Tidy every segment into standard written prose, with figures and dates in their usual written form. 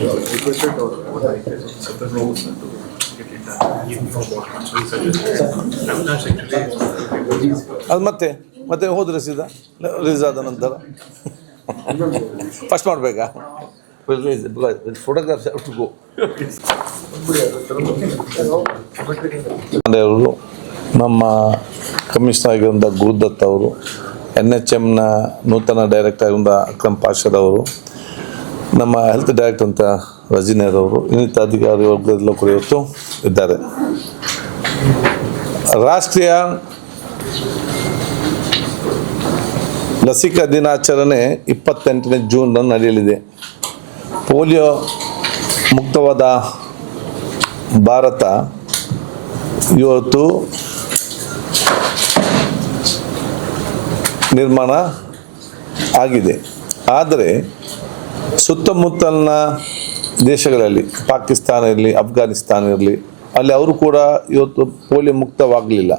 requested our separate roles to get it done. Even for what so he suggested. That's actually ಅದು ಮತ್ತೆ ಹೋದ್ರೆ ಸೀದಾ release ಆದ ನಂತರ ಫಸ್ಟ್ ಮಾಡಬೇಕಾ ಫೋಟೋಗ್ರಾಫ್ ಗೋ ಅವರು ನಮ್ಮ ಕಮಿಷನರ್ ಆಗಿರುವಂಥ ಗುರುದತ್ ಅವರು, NHMನ ನೂತನ ಡೈರೆಕ್ಟರ್ ಆಗಿರುವಂಥ ಅಕ್ರಮ್ ಪಾಷದ್ ಅವರು, ನಮ್ಮ ಹೆಲ್ತ್ ಡೈರೆಕ್ಟರ್ ಅಂತ ರಜಿನೇರ್ ಅವರು, ಇನ್ನಿತರ ಅಧಿಕಾರಿ ವರ್ಗದಲ್ಲೂ ಕೂಡ ಇವತ್ತು ಇದ್ದಾರೆ. ರಾಷ್ಟ್ರೀಯ ಲಸಿಕಾ ದಿನಾಚರಣೆ 28ನೇ ಜೂನ್ ನಡೆಯಲಿದೆ. ಪೋಲಿಯೋ ಮುಕ್ತವಾದ ಭಾರತ ಇವತ್ತು ನಿರ್ಮಾಣ ಆಗಿದೆ. ಆದರೆ ಸುತ್ತಮುತ್ತಲಿನ ದೇಶಗಳಲ್ಲಿ, ಪಾಕಿಸ್ತಾನ ಇರಲಿ, ಅಫ್ಘಾನಿಸ್ತಾನ ಇರಲಿ, ಅಲ್ಲಿ ಅವರು ಕೂಡ ಇವತ್ತು ಪೋಲಿಯೋ ಮುಕ್ತವಾಗಲಿಲ್ಲ.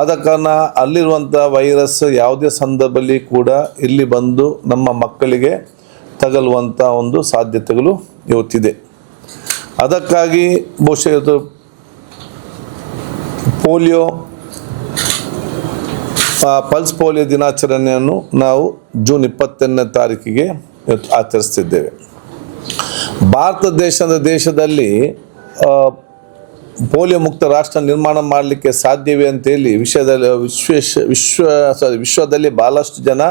ಆದ ಕಾರಣ ಅಲ್ಲಿರುವಂಥ ವೈರಸ್ ಯಾವುದೇ ಸಂದರ್ಭದಲ್ಲಿ ಕೂಡ ಇಲ್ಲಿ ಬಂದು ನಮ್ಮ ಮಕ್ಕಳಿಗೆ ತಗಲುವಂಥ ಒಂದು ಸಾಧ್ಯತೆಗಳು ಇವತ್ತಿದೆ. ಅದಕ್ಕಾಗಿ ಬಹುಶಃ ಇವತ್ತು ಪೋಲಿಯೋ ಪಲ್ಸ್ ಪೋಲಿಯೋ ದಿನಾಚರಣೆಯನ್ನು ನಾವು ಜೂನ್ 28ನೇ ತಾರೀಕಿಗೆ ಇವತ್ತು ಆಚರಿಸ್ತಿದ್ದೇವೆ. ಭಾರತ ದೇಶದಲ್ಲಿ ಪೋಲಿಯೋ ಮುಕ್ತ ರಾಷ್ಟ್ರ ನಿರ್ಮಾಣ ಮಾಡಲಿಕ್ಕೆ ಸಾಧ್ಯವೇ ಅಂತೇಳಿ ವಿಶ್ವದಲ್ಲಿ ಭಾಳಷ್ಟು ಜನ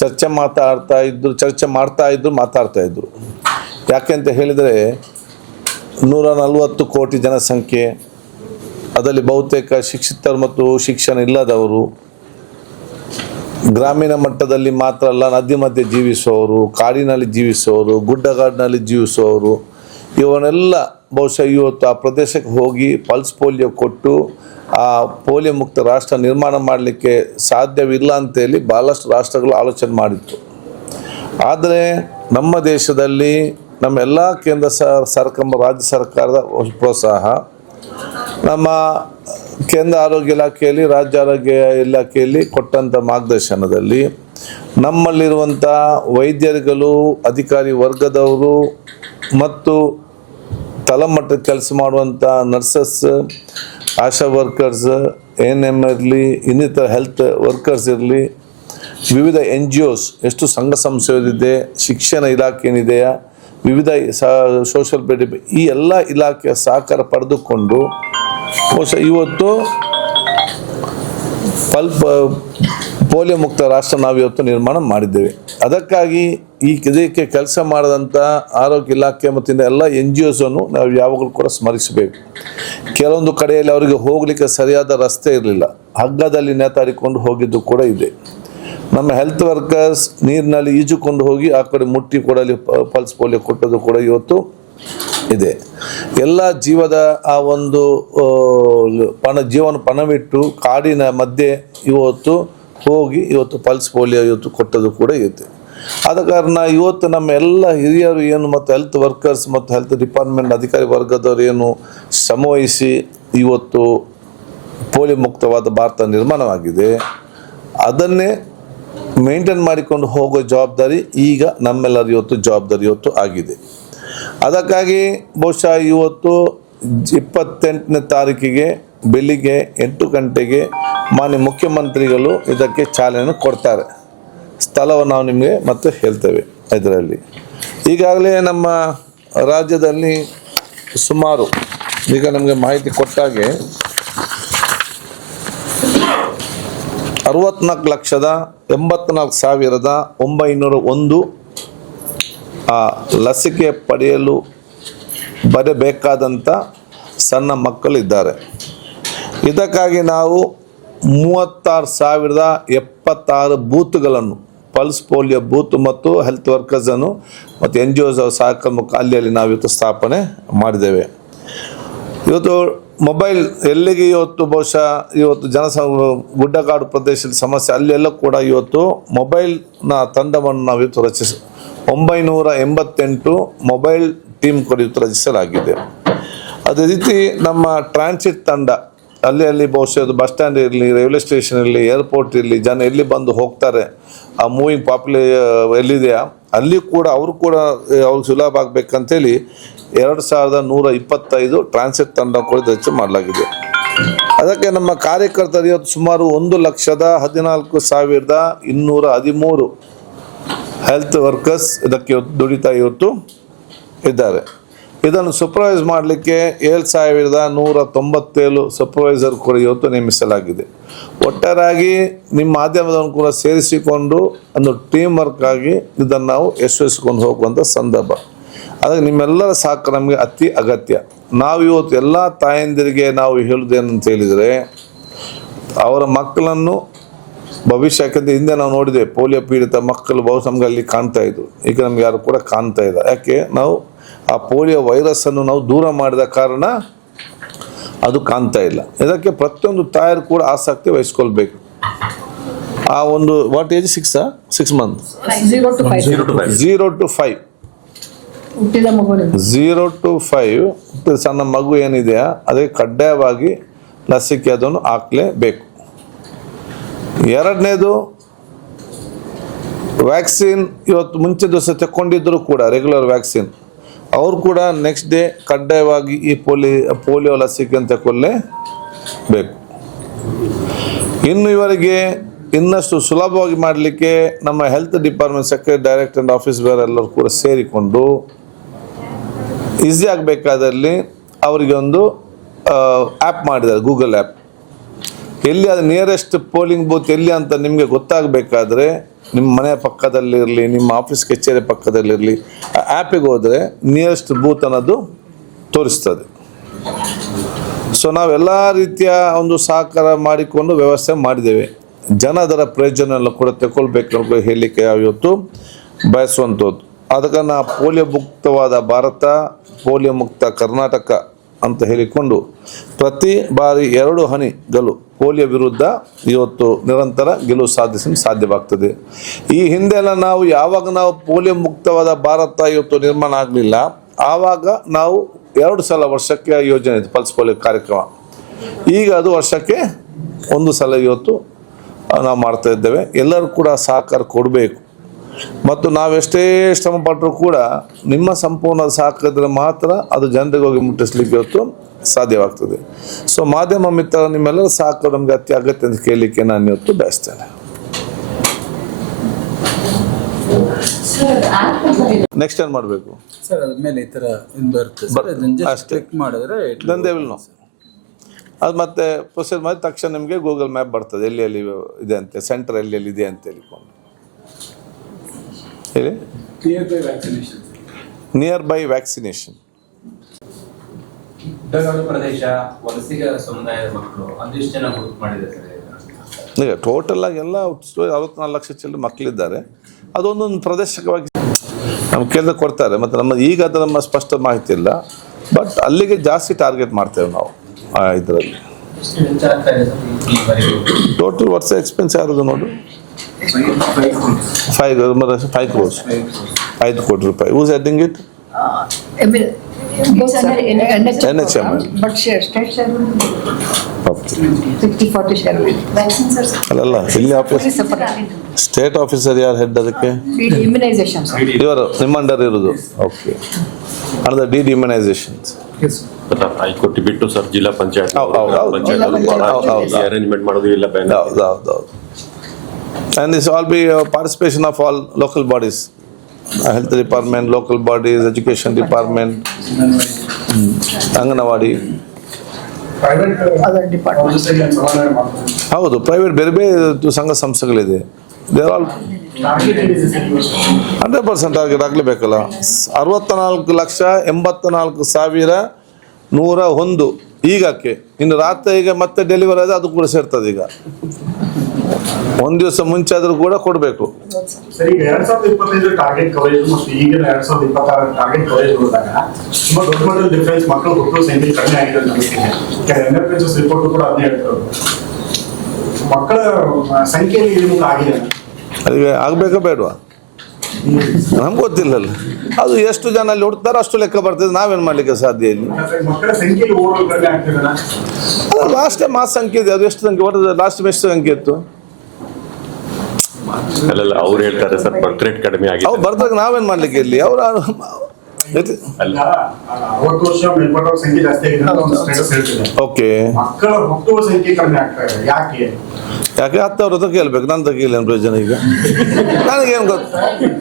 ಚರ್ಚೆ ಮಾಡ್ತಾ ಇದ್ರು. ಯಾಕೆ ಅಂತ ಹೇಳಿದರೆ 140 ಕೋಟಿ ಜನಸಂಖ್ಯೆ, ಅದರಲ್ಲಿ ಬಹುತೇಕ ಶಿಕ್ಷಿತರು ಮತ್ತು ಶಿಕ್ಷಣ ಇಲ್ಲದವರು, ಗ್ರಾಮೀಣ ಮಟ್ಟದಲ್ಲಿ ಮಾತ್ರ ಅಲ್ಲ, ನದಿ ಮಧ್ಯೆ ಜೀವಿಸುವವರು, ಕಾಡಿನಲ್ಲಿ ಜೀವಿಸುವವರು, ಗುಡ್ಡಗಾಡಿನಲ್ಲಿ ಜೀವಿಸುವವರು, ಇವನ್ನೆಲ್ಲ ಬಹುಶಃ ಇವತ್ತು ಆ ಪ್ರದೇಶಕ್ಕೆ ಹೋಗಿ ಪಲ್ಸ್ ಪೋಲಿಯೋ ಕೊಟ್ಟು ಆ ಪೋಲಿಯೋ ಮುಕ್ತ ರಾಷ್ಟ್ರ ನಿರ್ಮಾಣ ಮಾಡಲಿಕ್ಕೆ ಸಾಧ್ಯವಿಲ್ಲ ಅಂತೇಳಿ ಭಾಳಷ್ಟು ರಾಷ್ಟ್ರಗಳು ಆಲೋಚನೆ ಮಾಡಿತ್ತು. ಆದರೆ ನಮ್ಮ ದೇಶದಲ್ಲಿ ನಮ್ಮ ಎಲ್ಲ ಕೇಂದ್ರ ಸರ್ಕಾರ, ರಾಜ್ಯ ಸರ್ಕಾರದ ಪ್ರೋತ್ಸಾಹ, ನಮ್ಮ ಕೇಂದ್ರ ಆರೋಗ್ಯ ಇಲಾಖೆಯಲ್ಲಿ, ರಾಜ್ಯ ಆರೋಗ್ಯ ಇಲಾಖೆಯಲ್ಲಿ ಕೊಟ್ಟಂಥ ಮಾರ್ಗದರ್ಶನದಲ್ಲಿ ನಮ್ಮಲ್ಲಿರುವಂಥ ವೈದ್ಯರುಗಳು, ಅಧಿಕಾರಿ ವರ್ಗದವರು ಮತ್ತು ತಳಮಟ್ಟದ ಕೆಲಸ ಮಾಡುವಂಥ ನರ್ಸಸ್, ಆಶಾ ವರ್ಕರ್ಸ್, ANM ಇರಲಿ, ಇನ್ನಿತರ ಹೆಲ್ತ್ ವರ್ಕರ್ಸ್ ಇರಲಿ, ವಿವಿಧ NGOs, ಎಷ್ಟು ಸಂಘ ಸಂಸ್ಥೆಗಳಿದೆ, ಶಿಕ್ಷಣ ಇಲಾಖೆ ಏನಿದೆಯಾ, ವಿವಿಧ ಸೋಷಿಯಲ್ ಬೆನಿಫಿಟ್, ಈ ಎಲ್ಲ ಇಲಾಖೆಯ ಸಹಕಾರ ಪಡೆದುಕೊಂಡು ಬಹುಶಃ ಇವತ್ತು ಪೋಲಿಯೋ ಮುಕ್ತ ರಾಷ್ಟ್ರ ನಾವು ಇವತ್ತು ನಿರ್ಮಾಣ ಮಾಡಿದ್ದೇವೆ. ಅದಕ್ಕಾಗಿ ಇದಕ್ಕೆ ಕೆಲಸ ಮಾಡಿದಂಥ ಆರೋಗ್ಯ ಇಲಾಖೆ ಮತ್ತು ಎಲ್ಲ NGOಸನ್ನು ನಾವು ಯಾವಾಗಲೂ ಕೂಡ ಸ್ಮರಿಸಬೇಕು. ಕೆಲವೊಂದು ಕಡೆಯಲ್ಲಿ ಅವರಿಗೆ ಹೋಗಲಿಕ್ಕೆ ಸರಿಯಾದ ರಸ್ತೆ ಇರಲಿಲ್ಲ, ಹಗ್ಗದಲ್ಲಿ ನೇತಾಡಿಕೊಂಡು ಹೋಗಿದ್ದು ಕೂಡ ಇದೆ. ನಮ್ಮ ಹೆಲ್ತ್ ವರ್ಕರ್ಸ್ ನೀರಿನಲ್ಲಿ ಈಜುಕೊಂಡು ಹೋಗಿ ಆ ಕಡೆ ಮುಟ್ಟಿ ಕೂಡ ಅಲ್ಲಿ ಪಲ್ಸ್ ಪೋಲಿಯೋ ಕೊಟ್ಟದ್ದು ಕೂಡ ಇವತ್ತು ಇದೆ. ಎಲ್ಲ ಜೀವದ ಆ ಒಂದು ಜೀವನ ಪಣವಿಟ್ಟು ಕಾಡಿನ ಮಧ್ಯೆ ಇವತ್ತು ಹೋಗಿ ಇವತ್ತು ಪಲ್ಸ್ ಪೋಲಿಯೋ ಇವತ್ತು ಕೊಟ್ಟದ್ದು ಕೂಡ ಇದೆ. ಆದ ಕಾರಣ ಇವತ್ತು ನಮ್ಮ ಎಲ್ಲ ಹಿರಿಯರು ಏನು ಮತ್ತು ಹೆಲ್ತ್ ವರ್ಕರ್ಸ್ ಮತ್ತು ಹೆಲ್ತ್ ಡಿಪಾರ್ಟ್ಮೆಂಟ್ ಅಧಿಕಾರಿ ವರ್ಗದವರು ಏನು ಶ್ರಮವಹಿಸಿ ಇವತ್ತು ಪೋಲಿಯೋ ಮುಕ್ತವಾದ ಭಾರತ ನಿರ್ಮಾಣವಾಗಿದೆ, ಅದನ್ನೇ ಮೇಂಟೈನ್ ಮಾಡಿಕೊಂಡು ಹೋಗೋ ಜವಾಬ್ದಾರಿ ಈಗ ನಮ್ಮೆಲ್ಲರ ಇವತ್ತು ಜವಾಬ್ದಾರಿ ಇವತ್ತು ಆಗಿದೆ. ಅದಕ್ಕಾಗಿ ಬಹುಶಃ ಇವತ್ತು 28ನೇ ತಾರೀಕಿಗೆ ಬೆಳಿಗ್ಗೆ 8 ಗಂಟೆಗೆ ಮಾನ್ಯ ಮುಖ್ಯಮಂತ್ರಿಗಳು ಇದಕ್ಕೆ ಚಾಲನೆ ಕೊಡ್ತಾರೆ. ಸ್ಥಳವನ್ನು ನಾವು ನಿಮಗೆ ಮತ್ತೆ ಹೇಳ್ತೇವೆ. ಇದರಲ್ಲಿ ಈಗಾಗಲೇ ನಮ್ಮ ರಾಜ್ಯದಲ್ಲಿ ಸುಮಾರು ಈಗ ನಮಗೆ ಮಾಹಿತಿ ಕೊಟ್ಟಾಗೆ 64,84,901 ಲಸಿಕೆ ಪಡೆಯಲು ಬರಬೇಕಾದಂಥ ಸಣ್ಣ ಮಕ್ಕಳಿದ್ದಾರೆ. ಇದಕ್ಕಾಗಿ ನಾವು 36,076 ಬೂತ್ಗಳನ್ನು, ಪಲ್ಸ್ ಪೋಲಿಯೋ ಬೂತ್ ಮತ್ತು ಹೆಲ್ತ್ ವರ್ಕರ್ಸನ್ನು ಮತ್ತು NGOs ಸಹಕಾರ ಅಲ್ಲಿ ನಾವು ಇವತ್ತು ಸ್ಥಾಪನೆ ಮಾಡಿದ್ದೇವೆ. ಇವತ್ತು ಮೊಬೈಲ್ ಎಲ್ಲಿಗೆ ಇವತ್ತು ಬಹುಶಃ ಇವತ್ತು ಗುಡ್ಡಗಾಡು ಪ್ರದೇಶದ ಸಮಸ್ಯೆ ಅಲ್ಲೆಲ್ಲ ಕೂಡ ಇವತ್ತು ಮೊಬೈಲ್ನ ತಂಡವನ್ನು ನಾವು ಇವತ್ತು 988 ಮೊಬೈಲ್ ಟೀಮ್ ಕೂಡ ಇವತ್ತು ರಚಿಸಲಾಗಿದೆ. ಅದೇ ರೀತಿ ನಮ್ಮ ಟ್ರಾನ್ಸಿಟ್ ತಂಡ ಅಲ್ಲಿ ಬಹುಶಃ ಬಸ್ ಸ್ಟ್ಯಾಂಡ್ ಇರಲಿ, ರೈಲ್ವೆ ಸ್ಟೇಷನ್ ಇರಲಿ, ಏರ್ಪೋರ್ಟ್ ಇರಲಿ, ಜನ ಎಲ್ಲಿ ಬಂದು ಹೋಗ್ತಾರೆ, ಆ ಮೂವಿಂಗ್ ಎಲ್ಲಿದೆಯಾ ಅಲ್ಲಿ ಕೂಡ ಅವರು ಕೂಡ ಅವ್ರಿಗೆ ಸುಲಭ ಆಗಬೇಕಂತೇಳಿ 2125 ಟ್ರಾನ್ಸಿಟ್ ತಂಡ ಕೂಡ ರಚನೆ ಮಾಡಲಾಗಿದೆ. ಅದಕ್ಕೆ ನಮ್ಮ ಕಾರ್ಯಕರ್ತರು ಇವತ್ತು ಸುಮಾರು 1,14,213 ಹೆಲ್ತ್ ವರ್ಕರ್ಸ್ ಇದಕ್ಕೆ ದುಡಿತಾ ಇವತ್ತು ಇದ್ದಾರೆ. ಇದನ್ನು ಸೂಪರ್ವೈಸ್ ಮಾಡಲಿಕ್ಕೆ 7,197 ಸೂಪರ್ವೈಸರ್ ಕೂಡ ಇವತ್ತು ನೇಮಿಸಲಾಗಿದೆ. ಒಟ್ಟಾರೆಯಾಗಿ ನಿಮ್ಮ ಮಾಧ್ಯಮದನ್ನು ಕೂಡ ಸೇರಿಸಿಕೊಂಡು ಒಂದು ಟೀಮ್ ವರ್ಕ್ ಆಗಿ ಇದನ್ನು ನಾವು ಯಶಸ್ವಿಸಿಕೊಂಡು ಹೋಗುವಂಥ ಸಂದರ್ಭ. ಅದಕ್ಕೆ ನಿಮ್ಮೆಲ್ಲರ ಸಹಕಾರ ನಮಗೆ ಅತಿ ಅಗತ್ಯ. ನಾವು ಇವತ್ತು ಎಲ್ಲ ತಾಯಂದಿರಿಗೆ ನಾವು ಹೇಳುವುದೇನಂತ ಹೇಳಿದರೆ, ಅವರ ಮಕ್ಕಳನ್ನು ಭವಿಷ್ಯ, ಯಾಕೆಂದರೆ ಹಿಂದೆ ನಾವು ನೋಡಿದ್ದೇವೆ ಪೋಲಿಯೋ ಪೀಡಿತ ಮಕ್ಕಳು ಬಹುಶಃ ನಮ್ಗೆ ಅಲ್ಲಿ ಕಾಣ್ತಾ ಇದ್ರು, ಈಗ ನಮ್ಗೆ ಯಾರು ಕೂಡ ಕಾಣ್ತಾ ಇಲ್ಲ. ಯಾಕೆ? ನಾವು ಆ ಪೋಲಿಯೋ ವೈರಸ್ಸನ್ನು ನಾವು ದೂರ ಮಾಡಿದ ಕಾರಣ ಅದು ಕಾಣ್ತಾ ಇಲ್ಲ. ಇದಕ್ಕೆ ಪ್ರತಿಯೊಂದು ತಾಯರು ಕೂಡ ಆಸಕ್ತಿ ವಹಿಸ್ಕೊಳ್ಬೇಕು. ಆ ಒಂದು what age 6 month 0 to 5 0 to 5 ಹುಟ್ಟಿದ ಮಗು 0 to 5 ಸಣ್ಣ ಮಗು ಏನಿದೆಯಾ ಅದಕ್ಕೆ ಕಡ್ಡಾಯವಾಗಿ ಲಸಿಕೆ ಅದನ್ನು ಹಾಕಲೇಬೇಕು. ಎರಡನೇದು ವ್ಯಾಕ್ಸಿನ್ ಇವತ್ತು ಮುಂಚೆ ದಿವಸ ತಗೊಂಡಿದ್ರು ಕೂಡ ರೆಗ್ಯುಲರ್ ವ್ಯಾಕ್ಸಿನ್, ಅವರು ಕೂಡ ನೆಕ್ಸ್ಟ್ ಡೇ ಕಡ್ಡಾಯವಾಗಿ ಈ ಪೋಲಿಯೋ ಲಸಿಕೆಯನ್ನು ತಗೊಳ್ಳೇಬೇಕು. ಇನ್ನು ಇವರಿಗೆ ಇನ್ನಷ್ಟು ಸುಲಭವಾಗಿ ಮಾಡಲಿಕ್ಕೆ ನಮ್ಮ health department secretary, director and office ಬೇರೆ ಎಲ್ಲರೂ ಕೂಡ ಸೇರಿಕೊಂಡು ಈಸಿ ಆಗಬೇಕಾದಲ್ಲಿ ಅವರಿಗೆ ಒಂದು ಆ್ಯಪ್ ಮಾಡಿದ್ದಾರೆ, ಗೂಗಲ್ ಆ್ಯಪ್. ಎಲ್ಲಿ ಅದು ನಿಯರೆಸ್ಟ್ ಪೋಲಿಂಗ್ ಬೂತ್ ಎಲ್ಲಿ ಅಂತ ನಿಮಗೆ ಗೊತ್ತಾಗಬೇಕಾದ್ರೆ ನಿಮ್ಮ ಮನೆಯ ಪಕ್ಕದಲ್ಲಿರಲಿ, ನಿಮ್ಮ ಆಫೀಸ್ ಕಚೇರಿ ಪಕ್ಕದಲ್ಲಿರಲಿ, ಆ ಆ್ಯಪಿಗೆ ಹೋದರೆ ನಿಯರೆಸ್ಟ್ ಬೂತ್ ಅನ್ನೋದು ತೋರಿಸ್ತದೆ. ಸೊ ನಾವೆಲ್ಲ ರೀತಿಯ ಒಂದು ಸಹಕಾರ ಮಾಡಿಕೊಂಡು ವ್ಯವಸ್ಥೆ ಮಾಡಿದ್ದೇವೆ. ಜನ ಅದರ ಪ್ರಯೋಜನ ಎಲ್ಲ ಕೂಡ ತಗೊಳ್ಬೇಕು ಅಂತ ಹೇಳಲಿಕ್ಕೆ ಇವತ್ತು ಬಯಸುವಂಥದ್ದು. ಅದಕ್ಕೆ ನಾ ಪೋಲಿಯೋ ಮುಕ್ತವಾದ ಭಾರತ, ಪೋಲಿಯೋ ಮುಕ್ತ ಕರ್ನಾಟಕ ಅಂತ ಹೇಳಿಕೊಂಡು ಪ್ರತಿ ಬಾರಿ 2 ಹನಿಗಳು ಪೋಲಿಯೋ ವಿರುದ್ಧ ಇವತ್ತು ನಿರಂತರ ಗೆಲುವು ಸಾಧಿಸಲು ಸಾಧ್ಯವಾಗ್ತದೆ. ಈ ಹಿಂದೆಲ್ಲ ನಾವು ಯಾವಾಗ ನಾವು ಪೋಲಿಯೋ ಮುಕ್ತವಾದ ಭಾರತ ಇವತ್ತು ನಿರ್ಮಾಣ ಆಗಲಿಲ್ಲ, ಆವಾಗ ನಾವು 2 ಸಲ ವರ್ಷಕ್ಕೆ ಯೋಜನೆ ಇತ್ತು ಪಲ್ಸ್ ಪೋಲಿಯೋ ಕಾರ್ಯಕ್ರಮ. ಈಗ ಅದು ವರ್ಷಕ್ಕೆ 1 ಸಲ ಇವತ್ತು ನಾವು ಮಾಡ್ತಾ ಇದ್ದೇವೆ. ಎಲ್ಲರೂ ಕೂಡ ಸಹಕಾರ ಕೊಡಬೇಕು. ಮತ್ತು ನಾವೆಷ್ಟೇ ಶ್ರಮ ಪಟ್ಟರೂ ಕೂಡ ನಿಮ್ಮ ಸಂಪೂರ್ಣ ಸಹಕಾರದಲ್ಲಿ ಮಾತ್ರ ಅದು ಜನರಿಗೆ ಹೋಗಿ ಮುಟ್ಟಿಸ್ಲಿಕ್ಕೆ ಇವತ್ತು ಸಾಧ್ಯವಾಗ್ತದೆ. ಸೊ ಮಾಧ್ಯಮ ಮಿತ್ರ ನಿಮ್ಮೆಲ್ಲರ ಸಹಕಾರ ನಮಗೆ ಅತಿ ಅಗತ್ಯ ಅಂತ ಕೇಳಲಿಕ್ಕೆ ನಾನು ಇವತ್ತು ಬಯಸ್ತೇನೆ. ನೆಕ್ಸ್ಟ್ ಏನು ಮಾಡಬೇಕು ಸರ್? ಅದ್ಮೇಲೆ ಈ ಥರ ಬರುತ್ತೆ ಸರ್, ಅಷ್ಟೇ ಮಾಡಿದ್ರೆ ದಂಧೆವಿಲ್ನೋ ಅದು ಮತ್ತೆ ಪ್ರೊಸೆಸ್ ಮಾಡಿ ತಕ್ಷಣ ನಿಮಗೆ ಗೂಗಲ್ ಮ್ಯಾಪ್ ಬರ್ತದೆ ಎಲ್ಲಿ ಎಲ್ಲಿ ಇದೆ ಅಂತ, ಸೆಂಟರ್ ಎಲ್ಲಿ ಎಲ್ಲಿ ಇದೆ ಅಂತ ಹೇಳಿಕೊಂಡು ಹೇಳಿ. Near by vaccination. ಗುಡ್ಡಗಾಡು ಪ್ರದೇಶ, ವಲಸಿಗ ಸಮುದಾಯದ ಮಕ್ಕಳು ಒಂದಿಷ್ಟು ಜನ ಗ್ರೂಪ್ ಮಾಡಿದೆ ಸರ್. ಈಗ ಟೋಟಲ್ ಆಗಿ ಎಲ್ಲ 64 ಲಕ್ಷ ಚಿಲ್ಲರೆ ಮಕ್ಕಳಿದ್ದಾರೆ. ಅದೊಂದೊಂದು ಪ್ರದೇಶವಾಗಿ ನಮ್ಮ ಕೇಂದ್ರ ಕೊಡ್ತಾರೆ. ಮತ್ತು ನಮ್ಮ ಈಗ ಅದು ನಮ್ಮ ಸ್ಪಷ್ಟ ಮಾಹಿತಿ ಇಲ್ಲ, ಬಟ್ ಅಲ್ಲಿಗೆ ಜಾಸ್ತಿ ಟಾರ್ಗೆಟ್ ಮಾಡ್ತೇವೆ ನಾವು ಇದರಲ್ಲಿ. ಟೋಟಲ್ ವರ್ಷ ಎಕ್ಸ್ಪೆನ್ಸ್ ಯಾರದು ನೋಡು, 5 crores, 5 ಕೋಟಿ ರೂಪಾಯಿ. Who's heading it? NHM. But state share 60-40 share. ಅಲ್ಲ, ಇಲ್ಲಿ ಆಫೀಸ್ ಸ್ಟೇಟ್ ಆಫೀಸರ್ ಯಾರು ಹೆಡ್ ಅದಕ್ಕೆ? Immunization. ಇವರು ನಿಮ್ಮ ಅಂಡರ್ ಇರೋದು. Okay, under the immunisations. High court ಬಿಟ್ಟು ಸರ್ ಜಿಲ್ಲಾ ಪಂಚಾಯತ್ ಅರೇಂಜ್ಮೆಂಟ್ ಮಾಡೋದು ಇಲ್ಲ. ಹೌದು. And this all be participation of all local bodies, health department, local bodies, education department, anganwadi, Other departments. ಹೌದು, ಪ್ರೈವೇಟ್ ಬೇರೆ ಬೇರೆ ಸಂಘ ಸಂಸ್ಥೆಗಳಿದೆ. ದೇ ಆರ್ ಆಲ್ 100% ಟಾರ್ಗೆಟ್ ಆಗಲೇಬೇಕಲ್ಲ. 64,84,101 ಈಗಕ್ಕೆ. ಇನ್ನು ರಾತ್ರಿ ಈಗ ಮತ್ತೆ ಡೆಲಿವರಿ ಆದ ಅದು ಕೂಡ ಸೇರ್ತದೆ. ಈಗ ಒಂದು ದಿವಸ ಮುಂಚೆ ಆದ್ರೂ ಕೂಡ ಕೊಡಬೇಕು. ಸರಿ, 2025 ಟಾರ್ಗೆಟ್ ಕವರೇಜ್ ಮತ್ತು ಈಗಿನ 2026 ಟಾರ್ಗೆಟ್ ಕವರೇಜ್ ನೋಡಿದಾಗ ತುಂಬಾ ದೊಡ್ಡ ಮಟ್ಟದ ಡಿಫರೆನ್ಸ್, ಮಕ್ಕಳು ಹುಟ್ಟುವ ಸಂಖ್ಯೆ ಕಡಿಮೆ ಆಗಿದೆ ಅಂತ ಅನಿಸ್ತಿದೆ. NFHS ರಿಪೋರ್ಟ್ ಕೂಡ ಅದನ್ನೇ ಹೇಳ್ತಾರೆ, ಮಕ್ಕಳ ಸಂಖ್ಯೆಯಲ್ಲಿ ಇಳಿಮುಖ ಆಗಿದೆ. ಅದಕ್ಕೆ ಆಗಬೇಕಾ ಬೇಡವಾ? ನಮ್ಗೆ ಗೊತ್ತಿಲ್ಲಲ್ಲ. ಅದು ಎಷ್ಟು ಜನ ಅಲ್ಲಿ ಹುಡ್ತಾರೋ ಅಷ್ಟು ಲೆಕ್ಕ ಬರ್ತದೆ, ನಾವೇನು ಮಾಡ್ಲಿಕ್ಕೆ ಸಾಧ್ಯ ಇಲ್ಲ. ಮಕ್ಕಳ ಸಂಖ್ಯೆಯಲ್ಲಿ ಓವರ್ ಕಡಿಮೆ ಆಗ್ತಿದೆ. ಲಾಸ್ಟ್ ಟೈಮ್ ಆ ಸಂಖ್ಯೆ ಇದೆ, ಅದು ಎಷ್ಟು ಸಂಖ್ಯೆ? ಲಾಸ್ಟ್ ಟೈಮ್ ಎಷ್ಟು ಸಂಖ್ಯೆ ಇತ್ತು? ಅಲ್ಲಲ್ಲ ಅವ್ರು ಹೇಳ್ತಾರೆ ಸರ್ ಬರ್ತ್ ರೇಟ್ ಕಡಿಮೆ ಅವ್ರು ಆಗಿದೆ. ಬರ್ದಾಗ ನಾವೇನು ಮಾಡ್ಲಿಕ್ಕೆ ಇಲ್ಲಿ ಅವರು ಅಲ್ಲ 60 ವರ್ಷ ಮೇಲ್ಪಟ್ಟವ್ರ ಸಂಖ್ಯೆ ಜಾಸ್ತಿ ಆಗಿದೆ ಅಂತ ಒಂದು ಸ್ಟೇಟಸ್ ಹೇಳ್ತಿದೆ. ಓಕೆ, ಮಕ್ಕಳ ಹುಟ್ಟುವ ಸಂಖ್ಯೆ ಕಡಿಮೆ ಆಗ್ತಾ ಇದೆ, ಯಾಕೆ? ಯಾಕೆ 10 ಹತ್ರ ಕೇಳ್ಬೇಕು, ನನ್ನ ಕೇಳಿ ಪ್ರಯೋಜನ ಈಗ ನನಗೇನು ಗೊತ್ತು.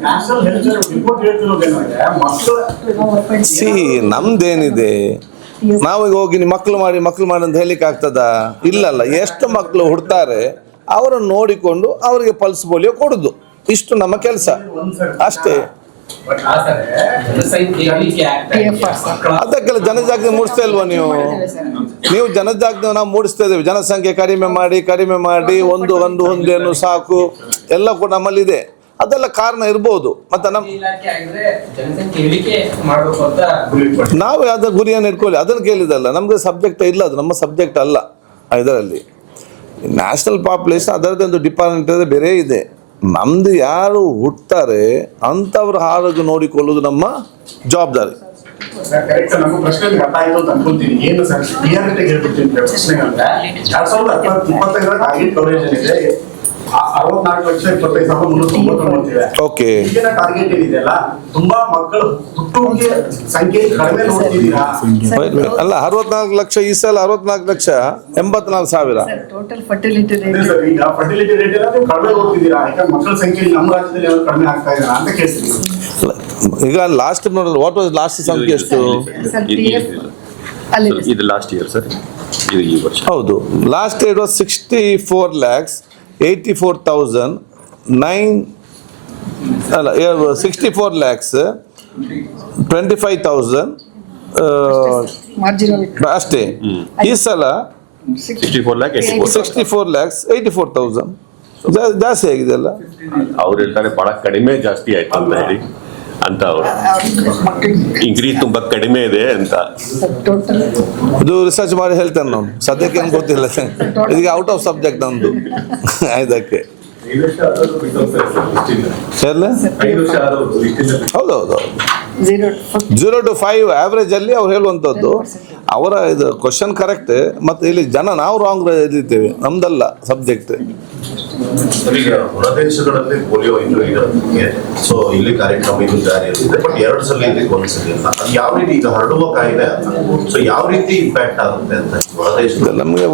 ನ್ಯಾಷನಲ್ ಹೆಲ್ತ್ ರಿಪೋರ್ಟ್ ಹೇಳ್ತಿರೋದೇನಂದ್ರೆ ಮಕ್ಕಳ ಸಿ ನಮ್ದೇನಿದೆ, ನಾವೀಗ ಹೋಗಿ ನೀವು ಮಕ್ಕಳು ಮಾಡಿ ಅಂತ ಹೇಳಿಕ್ಕೆ ಆಗ್ತದಾ? ಇಲ್ಲಲ್ಲ, ಎಷ್ಟು ಮಕ್ಕಳು ಹುಡ್ತಾರೆ ಅವರನ್ನು ನೋಡಿಕೊಂಡು ಅವರಿಗೆ ಪಲ್ಸ್ ಪೋಲಿಯೋ ಕೊಡುದು, ಇಷ್ಟು ನಮ್ಮ ಕೆಲಸ ಅಷ್ಟೇ. ಜನಸಂಖ್ಯೆ ಇಳಿಕೆ ಆಗ್ತಾ ಇದೆ. ಅದಕ್ಕೆಲ್ಲ ಜನಜಾಗೃತಿ ಮೂಡಿಸ್ತಾ ಇಲ್ವಾ ನೀವು ಜನಜಾಗೃತಿ ನಾವು ಮೂಡಿಸ್ತಾ ಇದ್ದೇವೆ. ಜನಸಂಖ್ಯೆ ಕಡಿಮೆ ಮಾಡಿ ಒಂದೇನು ಸಾಕು ಎಲ್ಲ ಕೂಡ ನಮ್ಮಲ್ಲಿದೆ. ಅದೆಲ್ಲ ಕಾರಣ ಇರ್ಬೋದು. ಮತ್ತೆ ಇಲಾಖೆ ಆಗಿದ್ರೆ ಜನಸಂಖ್ಯೆ ಇಳಿಕೆ ಮಾಡಬೇಕು ಅಂತ ನಾವು ಯಾವ್ದು ಗುರಿಯನ್ನು ಇಟ್ಕೊಳ್ಳಿ, ಅದನ್ನು ಕೇಳಿದಲ್ಲ. ನಮ್ಗೆ ಸಬ್ಜೆಕ್ಟ್ ಇಲ್ಲ, ಅದು ನಮ್ಮ ಸಬ್ಜೆಕ್ಟ್ ಅಲ್ಲ. ಇದರಲ್ಲಿ ನ್ಯಾಷನಲ್ ಪಾಪ್ಯುಲೇಷನ್ ಅದರದ್ದು ಒಂದು ಡಿಪಾರ್ಟ್ಮೆಂಟ್ ಬೇರೆ ಇದೆ. ನಮ್ದು ಯಾರು ಹುಟ್ತಾರೆ ಅಂಥವ್ರ ಆರೋಗ್ಯ ನೋಡಿಕೊಳ್ಳುವುದು ನಮ್ಮ ಜವಾಬ್ದಾರಿ. ಕರೆಕ್ಟ್. ನಮ್ಮ ಪ್ರಶ್ನೆ ಅರ್ಥ ಆಯ್ತು ಅಂತ ಅನ್ಕೊಂತೀನಿ. ಏನು ಸರ್ ಕ್ಲಿಯರಿಟಿ ಹೇಳ್ಬಿಡ್ತೀನಿ ಪ್ರಶ್ನೆ ಅಂದ್ರೆ 2025 ಟಾರ್ಗೆಟ್ ಕವರೇಜ್ ಏನಿದೆ 64,25,399 ಇದೆ. ಓಕೆ, ಈಗಿನ ಟಾರ್ಗೆಟ್ ಏನಿದೆಯಲ್ಲ ತುಂಬಾ ಮಕ್ಕಳು ಹುಟ್ಟುವಿಕೆ ಸಂಖ್ಯೆ ಕಡಿಮೆ ನೋಡ್ತಿದ್ದೀರಾ? ಅಲ್ಲ 64 ಲಕ್ಷ, ಈ ಸಲ 64 ಲಕ್ಷ 84,000. ಟೋಟಲ್ ಫರ್ಟಿಲಿಟಿ ಅದೇ ರೇಟ್ ಸರ್, ಈಗ ಫರ್ಟಿಲಿಟಿ ರೇಟ್ ಎಲ್ಲ ನೀವು ಕಡಿಮೆ ನೋಡ್ತಿದ್ದೀರಾ? ಯಾಕಂದ್ರೆ ಮಕ್ಕಳ ಸಂಖ್ಯೆ ನಮ್ಮ ರಾಜ್ಯದಲ್ಲಿ ಯಾರು ಕಡಿಮೆ ಆಗ್ತಾ ಇದ್ದಾರೆ ಅಂತ ಕೇಳ್ತೀವಿ. ಈಗ ಲಾಸ್ಟ್ ನೋಡಿದ್ರೆ ವಾಟ್ ವಾಸ್ ಲಾಸ್ಟ್ ಸಂಖ್ಯೆ ಎಷ್ಟು? ಅಲ್ಲಿ ಇದು ಲಾಸ್ಟ್ ಇಯರ್ ಸರ್, ಇದು ಈ ವರ್ಷ. ಹೌದು, ಲಾಸ್ಟ್ ಇಯರ್ ವಾಸ್ 64,84,009 ಅಲ್ಲ 64,25,000 ಮಾರ್ಜಿನಲ್ ಅಷ್ಟೇ. ಈ ಸಲ 64,84,000. 64,84,000 ಜಾಸ್ತಿ ಆಗಿದೆ ಅಲ್ಲ. ಅವ್ರು ಹೇಳ್ತಾರೆ ಬಹಳ ಕಡಿಮೆ ಜಾಸ್ತಿ ಆಯ್ತು ಅಂತ ಹೇಳಿ ಅಂತ. ಅವರು ಇಂಕ್ರೀಸ್ ತುಂಬಾ ಕಡಿಮೆ ಇದೆ ಅಂತ ಟೋಟಲ್ ಇದು ರಿಸರ್ಚ್ ಮಾಡಿ ಹೇಳ್ತೇನೆ ನಾವು, ಸದ್ಯಕ್ಕೆ ಏನು ಗೊತ್ತಿಲ್ಲ. ಇದಕ್ಕೆ ಔಟ್ ಆಫ್ ಸಬ್ಜೆಕ್ಟ್ ನಮ್ದು ಇದಕ್ಕೆ. ಹೌದೌದು, 0 to 5 ಆವ್ರೇಜ್ ಅಲ್ಲಿ ಅವ್ರು ಹೇಳುವಂಥದ್ದು. ಅವರ ಇದು ಕ್ವಶನ್ ಕರೆಕ್ಟ್, ಮತ್ತೆ ಇಲ್ಲಿ ಜನ ನಾವು ರಾಂಗ್ ಇದ್ದೀವಿ, ನಮ್ದಲ್ಲ ಸಬ್ಜೆಕ್ಟ್. ಈಗ ಹೊರದೇಶಗಳಲ್ಲಿ ಪೋಲಿಯೋ ಇದು ಇರೋದಕ್ಕೆ ಸೊ ಇಲ್ಲಿ ಕಾರ್ಯಕ್ರಮ ಇದು ಜಾರಿ ಇರುತ್ತೆ. ಬಟ್ 2 ಸಲ ಇದಕ್ಕೆ ಒಂದ್ಸಲಿ ಅಂತ ಅದು ಯಾವ ರೀತಿ ಈಗ ಹರಡುವ ಕಾಯಿಲೆ ಅಲ್ಲ, ಸೊ ಯಾವ ರೀತಿ ಇಂಪ್ಯಾಕ್ಟ್ ಆಗುತ್ತೆ ಅಂತ ಹೊರದೇಶದಲ್ಲಿ? ನಮಗೆ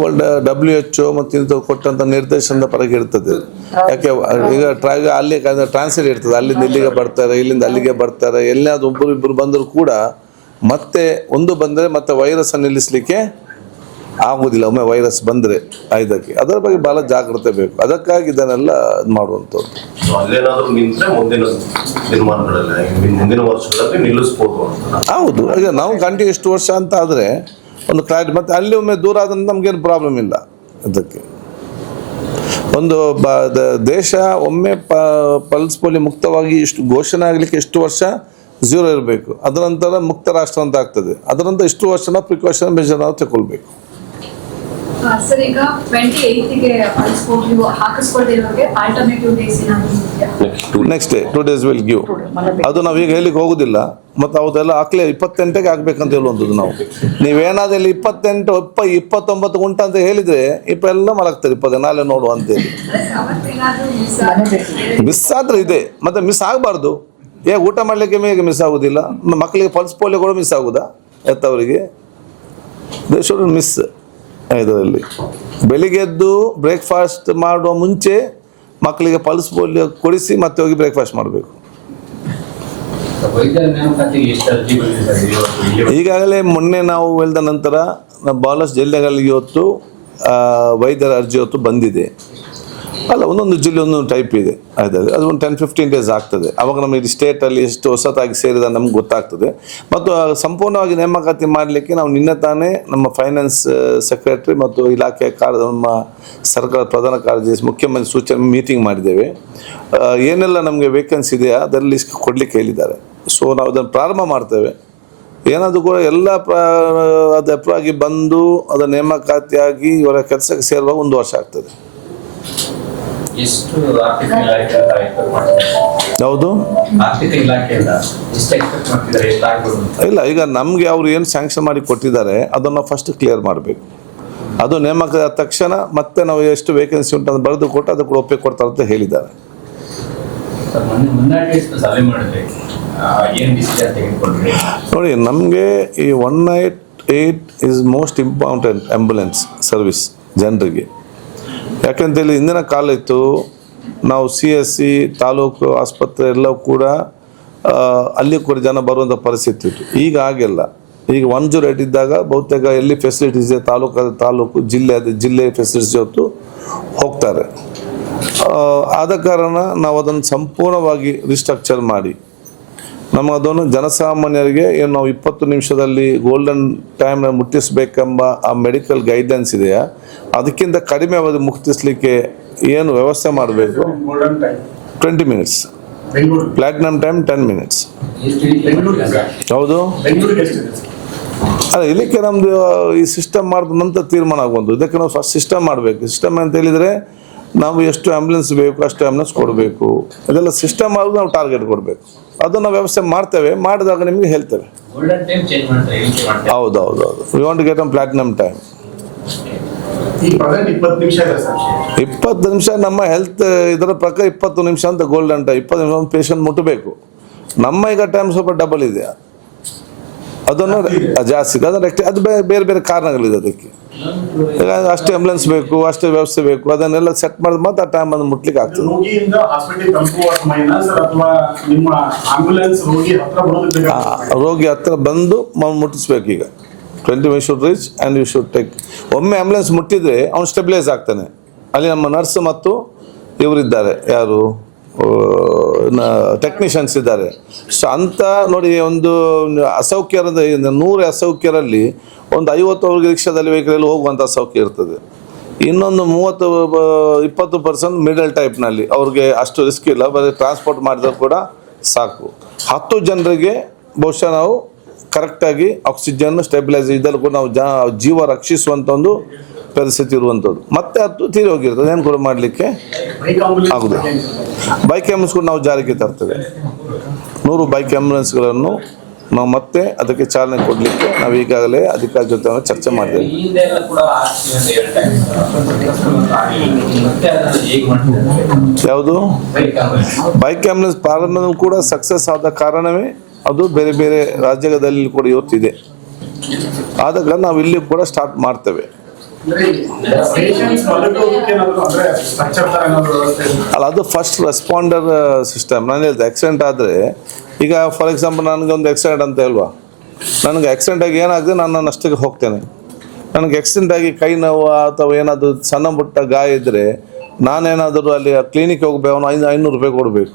WHO ಮತ್ತು ಇಂಥವು ಕೊಟ್ಟಂತ ನಿರ್ದೇಶನದ ಪರಗೆ ಇರ್ತದೆ. ಯಾಕೆ ಈಗ ಅಲ್ಲಿ ಟ್ರಾನ್ಸ್ಲೇಟ್ ಇರ್ತದೆ, ಅಲ್ಲಿಂದ ಇಲ್ಲಿಗೆ ಬರ್ತಾರೆ, ಇಲ್ಲಿಂದ ಅಲ್ಲಿಗೆ ಬರ್ತಾರೆ. ಎಲ್ಲಾದ್ರೂ ಒಬ್ಬರು ಬಂದರೂ ಕೂಡ ಮತ್ತೆ ಒಂದು ಬಂದರೆ ಮತ್ತೆ ವೈರಸ್ ನಿಲ್ಲಿಸಲಿಕ್ಕೆ ಆಗುವುದಿಲ್ಲ. ಒಮ್ಮೆ ವೈರಸ್ ಬಂದರೆ ಇದಕ್ಕೆ ಅದರ ಬಗ್ಗೆ ಬಹಳ ಜಾಗ್ರತೆ ಬೇಕು. ಅದಕ್ಕಾಗಿ ಇದನ್ನೆಲ್ಲ ಇದು ಮಾಡುವಂಥದ್ದು. ಅಲ್ಲೇನಾದ್ರೂ ನಿಂತ್ರೆ ಮುಂದಿನ ನಿರ್ಮಾಣಗಳಲ್ಲಿ ಮುಂದಿನ ವರ್ಷಗಳಲ್ಲಿ ನಿಲ್ಲಿಸ್ಬೋದು ಅಂತ. ಹೌದು, ಈಗ ನಾವು ಗಂಟೆ ಎಷ್ಟು ವರ್ಷ ಅಂತ ಆದರೆ ಒಂದು ಕ್ಲಾರಿಟಿ. ಮತ್ತು ಅಲ್ಲಿ ಒಮ್ಮೆ ದೂರ ಆದ್ರೆ ನಮಗೇನು ಪ್ರಾಬ್ಲಮ್ ಇಲ್ಲ. ಅದಕ್ಕೆ ಒಂದು ದೇಶ ಒಮ್ಮೆ ಪಲ್ಸ್ ಪೋಲಿಯೋ ಮುಕ್ತವಾಗಿ ಇಷ್ಟು ಘೋಷಣೆ ಆಗಲಿಕ್ಕೆ ಎಷ್ಟು ವರ್ಷ 0 ಇರಬೇಕು. ಅದರ ನಂತರ ಮುಕ್ತ ರಾಷ್ಟ್ರ ಅಂತ ಆಗ್ತದೆ. ಅದರ ನಂತರ ಇಷ್ಟು ವರ್ಷನ ಪ್ರಿಕಾಷನ್ ಮೆಜರ್ ನಾವು ತಗೊಳ್ಬೇಕು. ಸರ್, ಈಗ 28ಗೆ ಹಾಕಿಸ್ಕೊಳ್ತಿರೋರಿಗೆ ಆಲ್ಟರ್ನೇಟಿವ್ ಡೇಸ್ ಏನಾದ್ರು next day 2 days will give. ಅದು ನಾವು ಈಗ ಹೇಳಿಕ್ಕೆ ಹೋಗುದಿಲ್ಲ. ಮತ್ತು ಅವದೆಲ್ಲ ಹಾಕ್ಲೇ 28ಗೆ ಆಗ್ಬೇಕಂತ ಹೇಳುವಂಥದ್ದು ನಾವು. ನೀವೇನಾದ್ರೂ ಇಲ್ಲಿ 28, 29 ಉಂಟ ಅಂತ ಹೇಳಿದ್ರೆ ಎಲ್ಲ ಮಲಗ್ತಾರೆ 20 ನಾಳೆ ನೋಡುವ ಅಂತೇಳಿ. ಮಿಸ್ ಆದ್ರೆ ಇದೆ, ಮತ್ತೆ ಮಿಸ್ ಆಗಬಾರ್ದು. ಊಟ ಮಾಡಲಿಕ್ಕೆ ಮೇಗೆ ಮಿಸ್ ಆಗುದಿಲ್ಲ. ಮಕ್ಕಳಿಗೆ ಪಲ್ಸ್ ಪೋಲಿಯೋ ಕೂಡ ಮಿಸ್ ಆಗುದಾ? ಎತ್ತವರಿಗೆ ದೇ ಶುಡ್ ಮಿಸ್. ಇದರಲ್ಲಿ ಬೆಳಿಗ್ಗೆ ಎದ್ದು ಬ್ರೇಕ್ಫಾಸ್ಟ್ ಮಾಡುವ ಮುಂಚೆ ಮಕ್ಕಳಿಗೆ ಪಲ್ಸ್ ಪೋಲಿಯೋ ಕೊಡಿಸಿ ಮತ್ತೆ ಹೋಗಿ ಬ್ರೇಕ್ಫಾಸ್ಟ್ ಮಾಡಬೇಕು. ವೈದ್ಯರ ನೇಮಕಾತಿಗೆ ಎಷ್ಟು ಅರ್ಜಿ ಬಂದಿದೆ? ಈಗಾಗಲೇ ಮೊನ್ನೆ ನಾವು ಹೇಳಿದ ನಂತರ ಬಹಳಷ್ಟು ಜಿಲ್ಲೆಗಳಿಗೆ ಇವತ್ತು ವೈದ್ಯರ ಅರ್ಜಿ ಇವತ್ತು ಬಂದಿದೆ. ಅಲ್ಲ, ಒಂದೊಂದು ಜಿಲ್ಲೆ ಒಂದೊಂದು ಟೈಪ್ ಇದೆ. ಅದು ಒಂದು 10-15 days ಆಗ್ತದೆ. ಅವಾಗ ನಮಗೆ ಸ್ಟೇಟಲ್ಲಿ ಎಷ್ಟು ಹೊಸತಾಗಿ ಸೇರಿದ ನಮ್ಗೆ ಗೊತ್ತಾಗ್ತದೆ. ಮತ್ತು ಸಂಪೂರ್ಣವಾಗಿ ನೇಮಕಾತಿ ಮಾಡಲಿಕ್ಕೆ ನಾವು ನಿನ್ನೆ ತಾನೇ ನಮ್ಮ ಫೈನಾನ್ಸ್ ಸೆಕ್ರೆಟರಿ ಮತ್ತು ಇಲಾಖೆ ನಮ್ಮ ಸರ್ಕಾರದ ಪ್ರಧಾನ ಕಾರ್ಯದರ್ಶಿ ಮುಖ್ಯಮಂತ್ರಿ ಸೂಚನೆ ಮೀಟಿಂಗ್ ಮಾಡಿದ್ದೇವೆ. ಏನೆಲ್ಲ ನಮಗೆ ವೇಕೆನ್ಸಿ ಇದೆಯಾ ಅದರಲ್ಲಿ ಲಿಸ್ಟ್ ಕೊಡಲಿಕ್ಕೆ ಹೇಳಿದ್ದಾರೆ. ಸೊ ನಾವು ಅದನ್ನು ಪ್ರಾರಂಭ ಮಾಡ್ತೇವೆ. ಏನಾದರೂ ಕೂಡ ಎಲ್ಲ ಅದು ಅಪ್ರೂವ್ ಆಗಿ ಬಂದು ಅದರ ನೇಮಕಾತಿಯಾಗಿ ಇವರ ಕೆಲಸಕ್ಕೆ ಸೇರುವಾಗ 1 ವರ್ಷ ಆಗ್ತದೆ. ಎಷ್ಟು ಆರ್ಥಿಕ ಇಲಾಖೆಯಿಂದ ಎಕ್ಸ್ಪೆಕ್ಟ್ ಮಾಡ್ತಿದ್ದಾರೆ? ಯಾವುದು ಆರ್ಥಿಕ ಇಲಾಖೆಯಿಂದ ಎಷ್ಟು ಎಕ್ಸ್ಪೆಕ್ಟ್ ಮಾಡ್ತಿದ್ದಾರೆ? ಎಷ್ಟು ಆಗ್ಬೋದು? ಇಲ್ಲ, ಈಗ ನಮಗೆ ಅವರು ಏನು ಸ್ಯಾಂಕ್ಷನ್ ಮಾಡಿ ಕೊಟ್ಟಿದ್ದಾರೆ ಅದನ್ನು ಫಸ್ಟ್ ಕ್ಲಿಯರ್ ಮಾಡಬೇಕು. ಅದು ನೇಮಕ ಆದ ತಕ್ಷಣ ಮತ್ತೆ ನಾವು ಎಷ್ಟು ವೇಕೆನ್ಸಿ ಉಂಟು ಅಂತ ಬರೆದು ಕೊಟ್ಟು ಅದಕ್ಕೆ ಒಪ್ಪಿಗೆ ಕೊಡ್ತಾರೆ ಅಂತ ಹೇಳಿದ್ದಾರೆ. ಸರ್ ಮೊನ್ನೆ ಸಭೆ ಮಾಡಿದ್ರಿ, ಏನ್ ಡಿಸಿಷನ್ ತೆಗೆದುಕೊಂಡ್ರಿ? ನೋಡಿ, ನಮಗೆ ಈ 198 is most important ambulance service ಜನರಿಗೆ. ಯಾಕೆಂತೇಳಿ ಇಂದಿನ ಕಾಲ ಇತ್ತು, ನಾವು CSC ತಾಲೂಕು ಆಸ್ಪತ್ರೆ ಎಲ್ಲವೂ ಕೂಡ ಅಲ್ಲಿ ಕೂಡ ಜನ ಬರುವಂಥ ಪರಿಸ್ಥಿತಿ ಇತ್ತು. ಈಗ ಹಾಗೆಲ್ಲ. ಈಗ 108 ಇದ್ದಾಗ ಬಹುತೇಕ ಎಲ್ಲಿ ಫೆಸಿಲಿಟೀಸ್ ಇದೆ ತಾಲೂಕು ಜಿಲ್ಲೆ ಫೆಸಿಲಿಟೀಸ್ ಹೊತ್ತು ಹೋಗ್ತಾರೆ. ಆದ ಕಾರಣ ನಾವು ಅದನ್ನು ಸಂಪೂರ್ಣವಾಗಿ ರಿಸ್ಟ್ರಕ್ಚರ್ ಮಾಡಿ ನಮಗದನ್ನು ಜನಸಾಮಾನ್ಯರಿಗೆ ಏನು ನಾವು 20 ನಿಮಿಷದಲ್ಲಿ ಗೋಲ್ಡನ್ ಟೈಮ್ನ ಮುಟ್ಟಿಸಬೇಕೆಂಬ ಆ ಮೆಡಿಕಲ್ ಗೈಡ್ಲೈನ್ಸ್ ಇದೆಯಾ, ಅದಕ್ಕಿಂತ ಕಡಿಮೆ ಅವಧಿ ಮುಟ್ಟಿಸ್ಲಿಕ್ಕೆ ಏನು ವ್ಯವಸ್ಥೆ ಮಾಡಬೇಕು? 20 ಮಿನಿಟ್ಸ್, ಪ್ಲಾಟಿನಮ್ ಟೈಮ್ 10 ಮಿನಿಟ್ಸ್. ಹೌದು, ಅಲ್ಲ, ಇದಕ್ಕೆ ನಮ್ಮದು ಈ ಸಿಸ್ಟಮ್ ಮಾಡಿದ ನಂತರ ತೀರ್ಮಾನ ಆಗುವಂಥದ್ದು. ಇದಕ್ಕೆ ನಾವು ಫಸ್ಟ್ ಸಿಸ್ಟಮ್ ಮಾಡಬೇಕು. ಸಿಸ್ಟಮ್ ಅಂತ ಹೇಳಿದರೆ ನಾವು ಎಷ್ಟು ಆ್ಯಂಬುಲೆನ್ಸ್ ಬೇಕು ಅಷ್ಟು ಆ್ಯಂಬುಲೆನ್ಸ್ ಕೊಡಬೇಕು. ಇದೆಲ್ಲ ಸಿಸ್ಟಮ್ ಆಗಿ ನಾವು ಟಾರ್ಗೆಟ್ ಕೊಡಬೇಕು. ಅದನ್ನು ನಾವು ವ್ಯವಸ್ಥೆ ಮಾಡ್ತೇವೆ, ಮಾಡಿದಾಗ ನಿಮಗೆ ಹೇಳ್ತೇವೆ. ಹೌದು, we want to get on platinum time. 20 ನಿಮಿಷ ನಮ್ಮ ಹೆಲ್ತ್ ಇದರ ಪ್ರಕಾರ 20 ನಿಮಿಷ ಅಂತ ಗೋಲ್ಡನ್ ಟೈಮ್. 20 ನಿಮಿಷ ಪೇಷಂಟ್ ಮುಟ್ಟಬೇಕು. ನಮ್ಮ ಈಗ ಟೈಮ್ ಸ್ವಲ್ಪ ಡಬಲ್ ಇದೆ, ಅದನ್ನು ಜಾಸ್ತಿ ಇದೆ. ಅದು ಬೇರೆ ಬೇರೆ ಕಾರಣಗಳಿದೆ ಅದಕ್ಕೆ. ಈಗ ಅಷ್ಟೇ ಆಂಬುಲೆನ್ಸ್ ಬೇಕು, ಅಷ್ಟೇ ವ್ಯವಸ್ಥೆ ಬೇಕು, ಅದನ್ನೆಲ್ಲ ಸೆಟ್ ಮಾಡಿದ ಮತ್ತೆ ಆ ಟೈಮ್ ಅನ್ನು ಮುಟ್ಲಿಕ್ಕೆ ಆಗ್ತದೆ. ರೋಗಿ ಹತ್ರ ಬಂದು ಮುಟ್ಟಿಸ್ಬೇಕು. ಈಗ 20 minutes should reach and you should take. ಒಮ್ಮೆ ಆಂಬುಲೆನ್ಸ್ ಮುಟ್ಟಿದ್ರೆ ಅವ್ನು ಸ್ಟೆಬಿಲೈಸ್ ಆಗ್ತಾನೆ. ಅಲ್ಲಿ ನಮ್ಮ ನರ್ಸ್ ಮತ್ತು ಇವರಿದ್ದಾರೆ, ಯಾರು ಟೆಕ್ನಿಷಿಯನ್ಸ್ ಇದ್ದಾರೆ. ಸೊ ಅಂತ ನೋಡಿ, ಒಂದು ಅಸೌಖ್ಯದ 100 ಅಸೌಖ್ಯರಲ್ಲಿ ಒಂದು 50 ಅವ್ರಿಗೆ ರಿಕ್ಷಾದಲ್ಲಿ ವೆಹಿಕಲಲ್ಲಿ ಹೋಗುವಂಥ ಅಸೌಖ್ಯ ಇರ್ತದೆ. ಇನ್ನೊಂದು 30-20% ಮಿಡಲ್ ಟೈಪ್ನಲ್ಲಿ ಅವ್ರಿಗೆ ಅಷ್ಟು ರಿಸ್ಕ್ ಇಲ್ಲ, ಬರೀ ಟ್ರಾನ್ಸ್ಪೋರ್ಟ್ ಮಾಡಿದ್ರೆ ಕೂಡ ಸಾಕು. 10 ಜನರಿಗೆ ಬಹುಶಃ ನಾವು ಕರೆಕ್ಟಾಗಿ ಆಕ್ಸಿಜನ್ ಸ್ಟೆಬಿಲೈಸ್ ಇದೆಲ್ಲ ಕೂಡ ನಾವು ಜೀವ ರಕ್ಷಿಸುವಂಥ ಒಂದು ಪರಿಸ್ಥಿತಿ ಇರುವಂಥದ್ದು. ಮತ್ತೆ 10 ತೀರಿ ಹೋಗಿರ್ತದೆ, ಏನು ಕೂಡ ಮಾಡಲಿಕ್ಕೆ ಆಗುದು. ಬೈಕ್ ಆಂಬುಲೆನ್ಸ್ ಕೂಡ ನಾವು ಜಾರಿಗೆ ತರ್ತೇವೆ. 100 ಬೈಕ್ ಆಂಬುಲೆನ್ಸ್ಗಳನ್ನು ನಾವು ಮತ್ತೆ ಅದಕ್ಕೆ ಚಾಲನೆ ಕೊಡಲಿಕ್ಕೆ ನಾವು ಈಗಾಗಲೇ ಅಧಿಕಾರಿ ಜೊತೆ ಚರ್ಚೆ ಮಾಡಿದ್ದೇವೆ. ಯಾವುದು ಬೈಕ್ ಆಂಬುಲೆನ್ಸ್ ಪ್ರಾರಂಭದಲ್ಲಿ ಕೂಡ ಸಕ್ಸಸ್ ಆದ ಕಾರಣವೇ ಅದು ಬೇರೆ ಬೇರೆ ರಾಜ್ಯದಲ್ಲಿ ಕೂಡ ಇವತ್ತಿದೆ. ಆದ ಕಾರಣ ನಾವು ಇಲ್ಲಿ ಕೂಡ ಸ್ಟಾರ್ಟ್ ಮಾಡ್ತೇವೆ. ಅಲ್ಲ, ಅದು ಫಸ್ಟ್ ರೆಸ್ಪಾಂಡರ್ ಸಿಸ್ಟಮ್. ನಾನು ಹೇಳ್ದೆ, ಆಕ್ಸಿಡೆಂಟ್ ಆದರೆ ಈಗ ಫಾರ್ ಎಕ್ಸಾಂಪಲ್ ನನಗೊಂದು ಆಕ್ಸಿಡೆಂಟ್ ಅಂತ ಅಲ್ವಾ, ನನಗೆ ಆಕ್ಸಿಡೆಂಟ್ ಆಗಿ ಏನಾಗಿದೆ ನಾನು ಅಷ್ಟಕ್ಕೆ ಹೋಗ್ತೇನೆ. ನನಗೆ ಆಕ್ಸಿಡೆಂಟ್ ಆಗಿ ಕೈ ನೋವು ಅಥವಾ ಏನಾದರೂ ಸಣ್ಣ ಪುಟ್ಟ ಗಾಯ ಇದ್ದರೆ ನಾನೇನಾದರೂ ಅಲ್ಲಿ ಕ್ಲಿನಿಕ್ ಹೋಗ್ಬೇಕು, ಅವನು 500 ರೂಪಾಯಿ ಕೊಡಬೇಕು.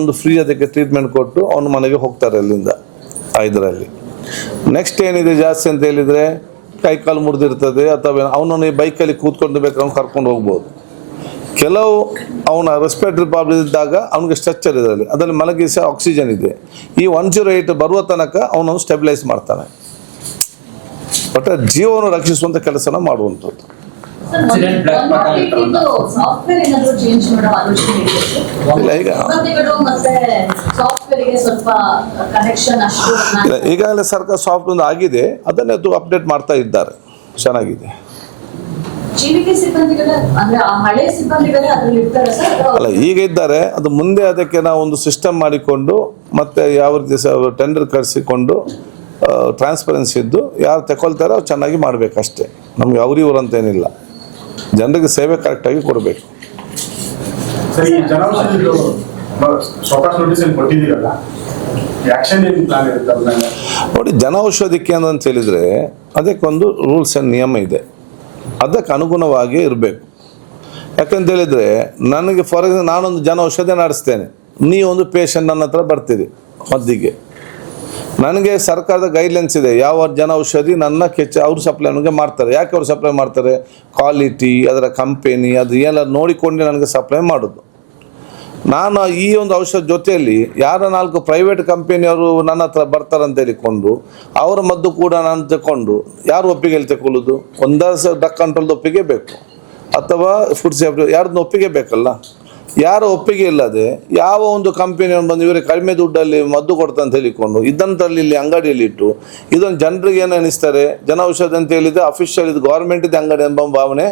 ಒಂದು ಫ್ರೀ ಅದಕ್ಕೆ ಟ್ರೀಟ್ಮೆಂಟ್ ಕೊಟ್ಟು ಅವನು ಮನೆಗೆ ಹೋಗ್ತಾರೆ ಅಲ್ಲಿಂದ. ಇದರಲ್ಲಿ ನೆಕ್ಸ್ಟ್ ಏನಿದೆ ಜಾಸ್ತಿ ಅಂತ ಹೇಳಿದರೆ, ಕೈ ಕಾಲು ಮುರಿದಿರ್ತದೆ ಅಥವಾ ಅವನನ್ನು ಈ ಬೈಕಲ್ಲಿ ಕೂತ್ಕೊಂಡು ಬೇಕಾದ್ರೆ ಅವ್ನು ಕರ್ಕೊಂಡು ಹೋಗ್ಬೋದು. ಕೆಲವು ಅವನ ರೆಸ್ಪಿರೇಟರಿ ಪ್ರಾಬ್ಲಮ್ ಇದ್ದಾಗ ಅವನಿಗೆ ಸ್ಟ್ರೆಚರ್ ಇದರಲ್ಲಿ, ಅದರಲ್ಲಿ ಮಲಗಿಸಿ ಆಕ್ಸಿಜನ್ ಇದೆ. ಈ 108 ಬರುವ ತನಕ ಅವನನ್ನು ಸ್ಟೆಬಿಲೈಸ್ ಮಾಡ್ತಾನೆ. ಬಟ್ ಜೀವವನ್ನು ರಕ್ಷಿಸುವಂಥ ಕೆಲಸನ ಮಾಡುವಂಥದ್ದು. ಇಲ್ಲ, ಈಗಾಗಲೇ ಸರ್ಕಾರ ಸಾಫ್ಟ್ ಒಂದು ಆಗಿದೆ, ಅದನ್ನೇ ಅಪ್ಡೇಟ್ ಮಾಡ್ತಾ ಇದ್ದಾರೆ. ಚೆನ್ನಾಗಿದೆ. ಅಲ್ಲ, ಈಗ ಇದ್ದಾರೆ. ಅದು ಮುಂದೆ ಅದಕ್ಕೆ ನಾವು ಒಂದು ಸಿಸ್ಟಮ್ ಮಾಡಿಕೊಂಡು ಮತ್ತೆ ಯಾವ ರೀತಿ ಟೆಂಡರ್ ಕರೆಸಿಕೊಂಡು ಟ್ರಾನ್ಸ್ಪರೆನ್ಸಿ ಇದ್ದು ಯಾರು ತಗೊಳ್ತಾರೋ ಅವ್ರು ಚೆನ್ನಾಗಿ ಮಾಡಬೇಕಷ್ಟೇ. ನಮ್ಗೆ ಇವರು ಅಂತ ಏನಿಲ್ಲ, ಜನರಿಗೆ ಸೇವೆ ಕರೆಕ್ಟಾಗಿ ಕೊಡಬೇಕು. ನೋಡಿ, ಜನೌಷಧಿ ಕೇಂದ್ರ ಅಂತ ಹೇಳಿದರೆ ಅದಕ್ಕೊಂದು ರೂಲ್ಸ್ ಆ್ಯಂಡ್ ನಿಯಮ ಇದೆ, ಅದಕ್ಕೆ ಅನುಗುಣವಾಗಿ ಇರಬೇಕು. ಯಾಕಂತ ಹೇಳಿದರೆ ನನಗೆ ಫಾರ್ ಎಕ್ಸಾಂಪಲ್ ನಾನೊಂದು ಜನೌಷಧಿ ನಡೆಸ್ತೇನೆ, ನೀವೊಂದು ಪೇಷಂಟ್ ನನ್ನ ಹತ್ರ ಬರ್ತೀರಿ ಮದ್ದಿಗೆ. ನನಗೆ ಸರ್ಕಾರದ ಗೈಡ್ಲೈನ್ಸ್ ಇದೆ, ಯಾವ ಜನೌಷಧಿ ನನ್ನ ಅವ್ರು ಸಪ್ಲೈ ನನಗೆ ಮಾಡ್ತಾರೆ. ಯಾಕೆ ಅವ್ರು ಸಪ್ಲೈ ಮಾಡ್ತಾರೆ? ಕ್ವಾಲಿಟಿ, ಅದರ ಕಂಪೆನಿ, ಅದು ಎಲ್ಲ ನೋಡಿಕೊಂಡು ನನಗೆ ಸಪ್ಲೈ ಮಾಡೋದು. ನಾನು ಈ ಒಂದು ಔಷಧ ಜೊತೆಯಲ್ಲಿ ಯಾರ 4 ಪ್ರೈವೇಟ್ ಕಂಪನಿಯವರು ನನ್ನ ಹತ್ರ ಬರ್ತಾರೆ ಅಂತ ಹೇಳಿಕೊಂಡು ಅವರ ಮದ್ದು ಕೂಡ ನಾನು ತಗೊಂಡು ಯಾರು ಒಪ್ಪಿಗೆಯಲ್ಲಿ ತಗೊಳ್ಳೋದು? ಒಂದರ ಡ್ರಗ್ ಕಂಟ್ರೋಲ್ದು ಒಪ್ಪಿಗೆ ಬೇಕು ಅಥವಾ ಫುಡ್ ಸೇಫ್ಟಿ ಯಾರ್ದು ಒಪ್ಪಿಗೆ ಬೇಕಲ್ಲ. ಯಾರ ಒಪ್ಪಿಗೆ ಇಲ್ಲದೆ ಯಾವ ಒಂದು ಕಂಪನಿಯನ್ನು ಬಂದು ಇವರಿಗೆ ಕಡಿಮೆ ದುಡ್ಡಲ್ಲಿ ಮದ್ದು ಕೊಡ್ತಾ ಅಂತ ಹೇಳಿಕೊಂಡು ಇದಂತಲ್ಲಿ ಇಲ್ಲಿ ಅಂಗಡಿಯಲ್ಲಿ ಇಟ್ಟು ಇದೊಂದು ಜನರಿಗೆ ಏನು ಅನಿಸ್ತಾರೆ, ಜನೌಷಧ ಅಂತ ಹೇಳಿದ್ರೆ ಅಫಿಷಿಯಲ್ ಇದು ಗೌರ್ಮೆಂಟಿದ್ದು ಅಂಗಡಿ ಎಂಬ ಭಾವನೆ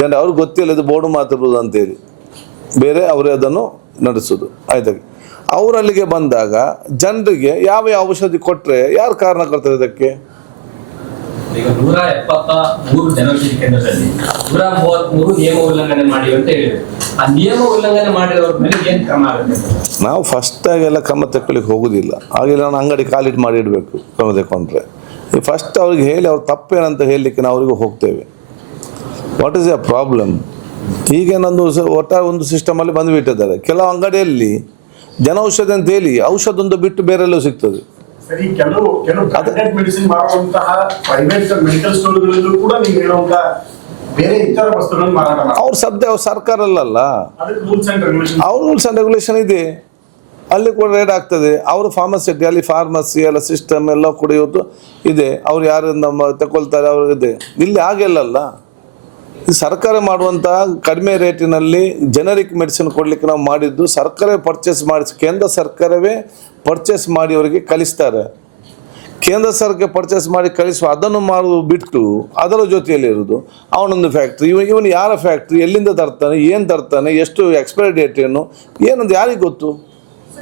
ಜನ ಅವ್ರಿಗೆ ಗೊತ್ತಿಲ್ಲ, ಇದು ಬೋರ್ಡು ಮಾತಾಡೋದು ಅಂತೇಳಿ. ಬೇರೆ ಅವರೇ ಅದನ್ನು ನಡೆಸೋದು. ಆಯ್ತು, ಅವರಲ್ಲಿಗೆ ಬಂದಾಗ ಜನರಿಗೆ ಯಾವ ಯಾವ ಔಷಧಿ ಕೊಟ್ಟರೆ ಯಾರು ಕಾರಣಕರ್ತರು ಇದಕ್ಕೆ? ಈಗ 173 ಜನೌಷಧಿ ಕೇಂದ್ರದಲ್ಲಿ 133 ನಿಯಮ ಉಲ್ಲಂಘನೆ ಮಾಡಿ ಅಂತ ಹೇಳಿದ್ರು. ಆ ನಿಯಮ ಉಲ್ಲಂಘನೆ ಮಾಡಿದವ್ರ ಮೇಲೆ ಏನ್ ಕ್ರಮ ಆಗುತ್ತೆ? ನಾವು ಫಸ್ಟಾಗೆಲ್ಲ ಕ್ರಮ ತಗೊಳ್ಳಿಕ್ಕೆ ಹೋಗೋದಿಲ್ಲ. ಹಾಗೆಲ್ಲ ನಾನು ಅಂಗಡಿ ಕಾಲಿಟ್ಟು ಮಾಡಿ ಇಡಬೇಕು ಕ್ರಮ ತಗೊಂಡ್ರೆ. ಫಸ್ಟ್ ಅವ್ರಿಗೆ ಹೇಳಿ ಅವ್ರು ತಪ್ಪೇನಂತ ಹೇಳಲಿಕ್ಕೆ ನಾವು ಅವರಿಗೆ ಹೋಗ್ತೇವೆ. What is A problem? ಹೀಗೆ ನಂದು ಒಂದು ಸಿಸ್ಟಮಲ್ಲಿ ಬಂದುಬಿಟ್ಟಿದ್ದಾರೆ. ಕೆಲವು ಅಂಗಡಿಯಲ್ಲಿ ಜನೌಷಧಿ ಅಂತ ಹೇಳಿ ಔಷಧ ಒಂದು ಬಿಟ್ಟು ಬೇರೆಲ್ಲೂ ಸಿಗ್ತದೆ. ಸರಿ, ಕೆಲವು ಬ್ರಾಂಡೆಡ್ ಮೆಡಿಸಿನ್ ಮಾಡುವಂತಹ ಪ್ರೈವೇಟ್ ಮೆಡಿಕಲ್ ಸ್ಟೋರ್ಗಳಲ್ಲೂ ಕೂಡ ನೀವು ಹೇಳುವಂತ ಬೇರೆ ಇತರ ವಸ್ತುಗಳನ್ನು ಮಾರಾಟ ಮಾಡ್ತಾರೆ. ಅವ್ರು ಸದ್ಯ ಅವ್ರು ಸರ್ಕಾರ ಅಲ್ಲಲ್ಲ, ಅದಕ್ಕೆ ರೂಲ್ಸ್ ಅಂಡ್ ರೆಗ್ಯುಲೇಷನ್, ಅವ್ರ ರೂಲ್ಸ್ ಆ್ಯಂಡ್ ರೆಗ್ಯುಲೇಷನ್ ಇದೆ. ಅಲ್ಲಿ ಕೂಡ ರೇಟ್ ಆಗ್ತದೆ. ಅವರು ಫಾರ್ಮಸಿಟಿ ಅಲ್ಲಿ ಫಾರ್ಮಸಿ ಎಲ್ಲ ಸಿಸ್ಟಮ್ ಎಲ್ಲ ಕೂಡ ಇವತ್ತು ಇದೆ. ಅವ್ರು ಯಾರಿಂದ ತಗೊಳ್ತಾರೆ ಅವ್ರಿಗಿದೆ. ಇಲ್ಲಿ ಹಾಗೆಲ್ಲಲ್ಲ. ಸರ್ಕಾರ ಮಾಡುವಂಥ ಕಡಿಮೆ ರೇಟಿನಲ್ಲಿ ಜನರಿಕ್ ಮೆಡಿಸಿನ್ ಕೊಡಲಿಕ್ಕೆ ನಾವು ಮಾಡಿದ್ದು ಸರ್ಕಾರವೇ ಪರ್ಚೇಸ್ ಮಾಡಿಸಿ, ಕೇಂದ್ರ ಸರ್ಕಾರವೇ ಪರ್ಚೇಸ್ ಮಾಡಿ ಅವರಿಗೆ ಕಲಿಸ್ತಾರೆ. ಕೇಂದ್ರ ಸರ್ಕಾರ ಪರ್ಚೇಸ್ ಮಾಡಿ ಕಳಿಸುವ ಅದನ್ನು ಮಾಡುವುದು ಬಿಟ್ಟು ಅದರ ಜೊತೆಯಲ್ಲಿ ಇರೋದು ಅವನೊಂದು ಫ್ಯಾಕ್ಟ್ರಿ. ಇವನು ಯಾರ ಫ್ಯಾಕ್ಟ್ರಿ, ಎಲ್ಲಿಂದ ತರ್ತಾನೆ, ಏನು ತರ್ತಾನೆ, ಎಷ್ಟು ಎಕ್ಸ್ಪೈರಿ ಡೇಟ್ ಏನಂತ ಯಾರಿಗೆ ಗೊತ್ತು?